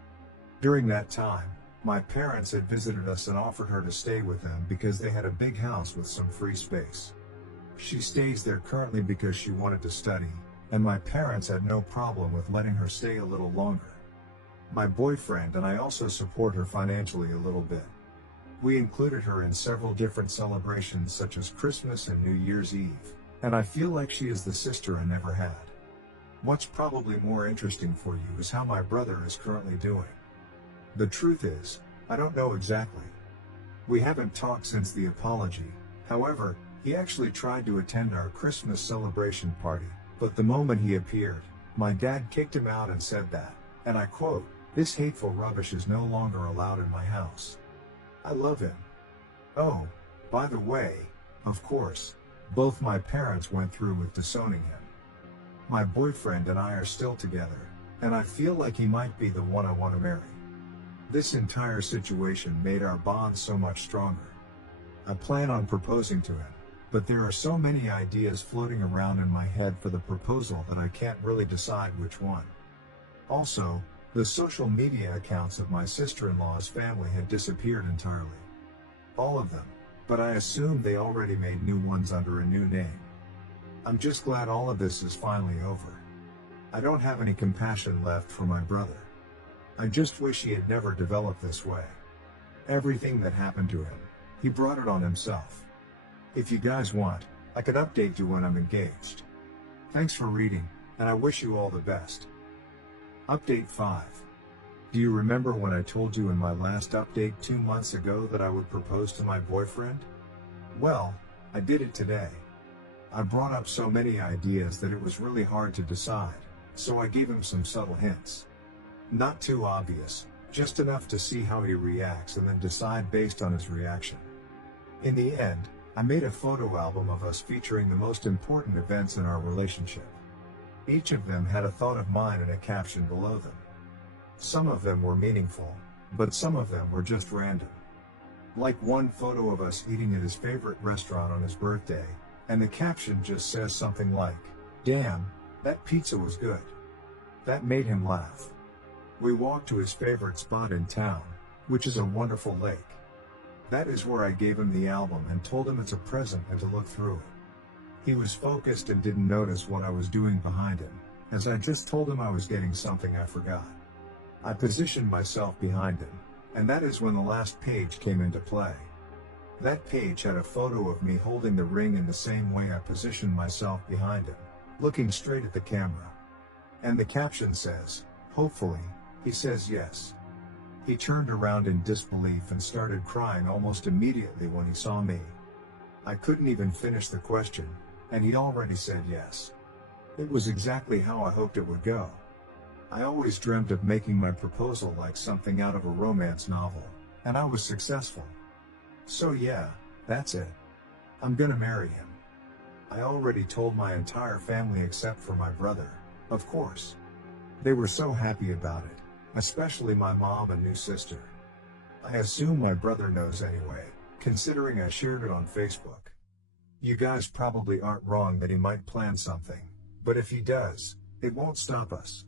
During that time, my parents had visited us and offered her to stay with them because they had a big house with some free space. She stays there currently because she wanted to study, and my parents had no problem with letting her stay a little longer. My boyfriend and I also support her financially a little bit. We included her in several different celebrations such as Christmas and New Year's Eve, and I feel like she is the sister I never had. What's probably more interesting for you is how my brother is currently doing. The truth is, I don't know exactly. We haven't talked since the apology. However, he actually tried to attend our Christmas celebration party, but the moment he appeared, my dad kicked him out and said that, and I quote, "This hateful rubbish is no longer allowed in my house." I love him. Oh, by the way, of course, both my parents went through with disowning him. My boyfriend and I are still together, and I feel like he might be the one I want to marry. This entire situation made our bond so much stronger. I plan on proposing to him, but there are so many ideas floating around in my head for the proposal that I can't really decide which one. Also, the social media accounts of my sister-in-law's family had disappeared entirely. All of them, but I assume they already made new ones under a new name. I'm just glad all of this is finally over. I don't have any compassion left for my brother. I just wish he had never developed this way. Everything that happened to him, he brought it on himself. If you guys want, I could update you when I'm engaged. Thanks for reading, and I wish you all the best. Update 5. Do you remember when I told you in my last update 2 months ago that I would propose to my boyfriend? Well, I did it today. I brought up so many ideas that it was really hard to decide, so I gave him some subtle hints. Not too obvious, just enough to see how he reacts and then decide based on his reaction. In the end, I made a photo album of us featuring the most important events in our relationship. Each of them had a thought of mine and a caption below them. Some of them were meaningful, but some of them were just random. Like one photo of us eating at his favorite restaurant on his birthday, and the caption just says something like, "Damn, that pizza was good." That made him laugh. We walked to his favorite spot in town, which is a wonderful lake. That is where I gave him the album and told him it's a present and to look through it. He was focused and didn't notice what I was doing behind him, as I just told him I was getting something I forgot. I positioned myself behind him, and that is when the last page came into play. That page had a photo of me holding the ring in the same way I positioned myself behind him, looking straight at the camera. And the caption says, "Hopefully, he says yes." He turned around in disbelief and started crying almost immediately when he saw me. I couldn't even finish the question, and he already said yes. It was exactly how I hoped it would go. I always dreamt of making my proposal like something out of a romance novel, and I was successful. So yeah, that's it. I'm gonna marry him. I already told my entire family except for my brother, of course. They were so happy about it, especially my mom and new sister. I assume my brother knows anyway, considering I shared it on Facebook. You guys probably aren't wrong that he might plan something, but if he does, it won't stop us.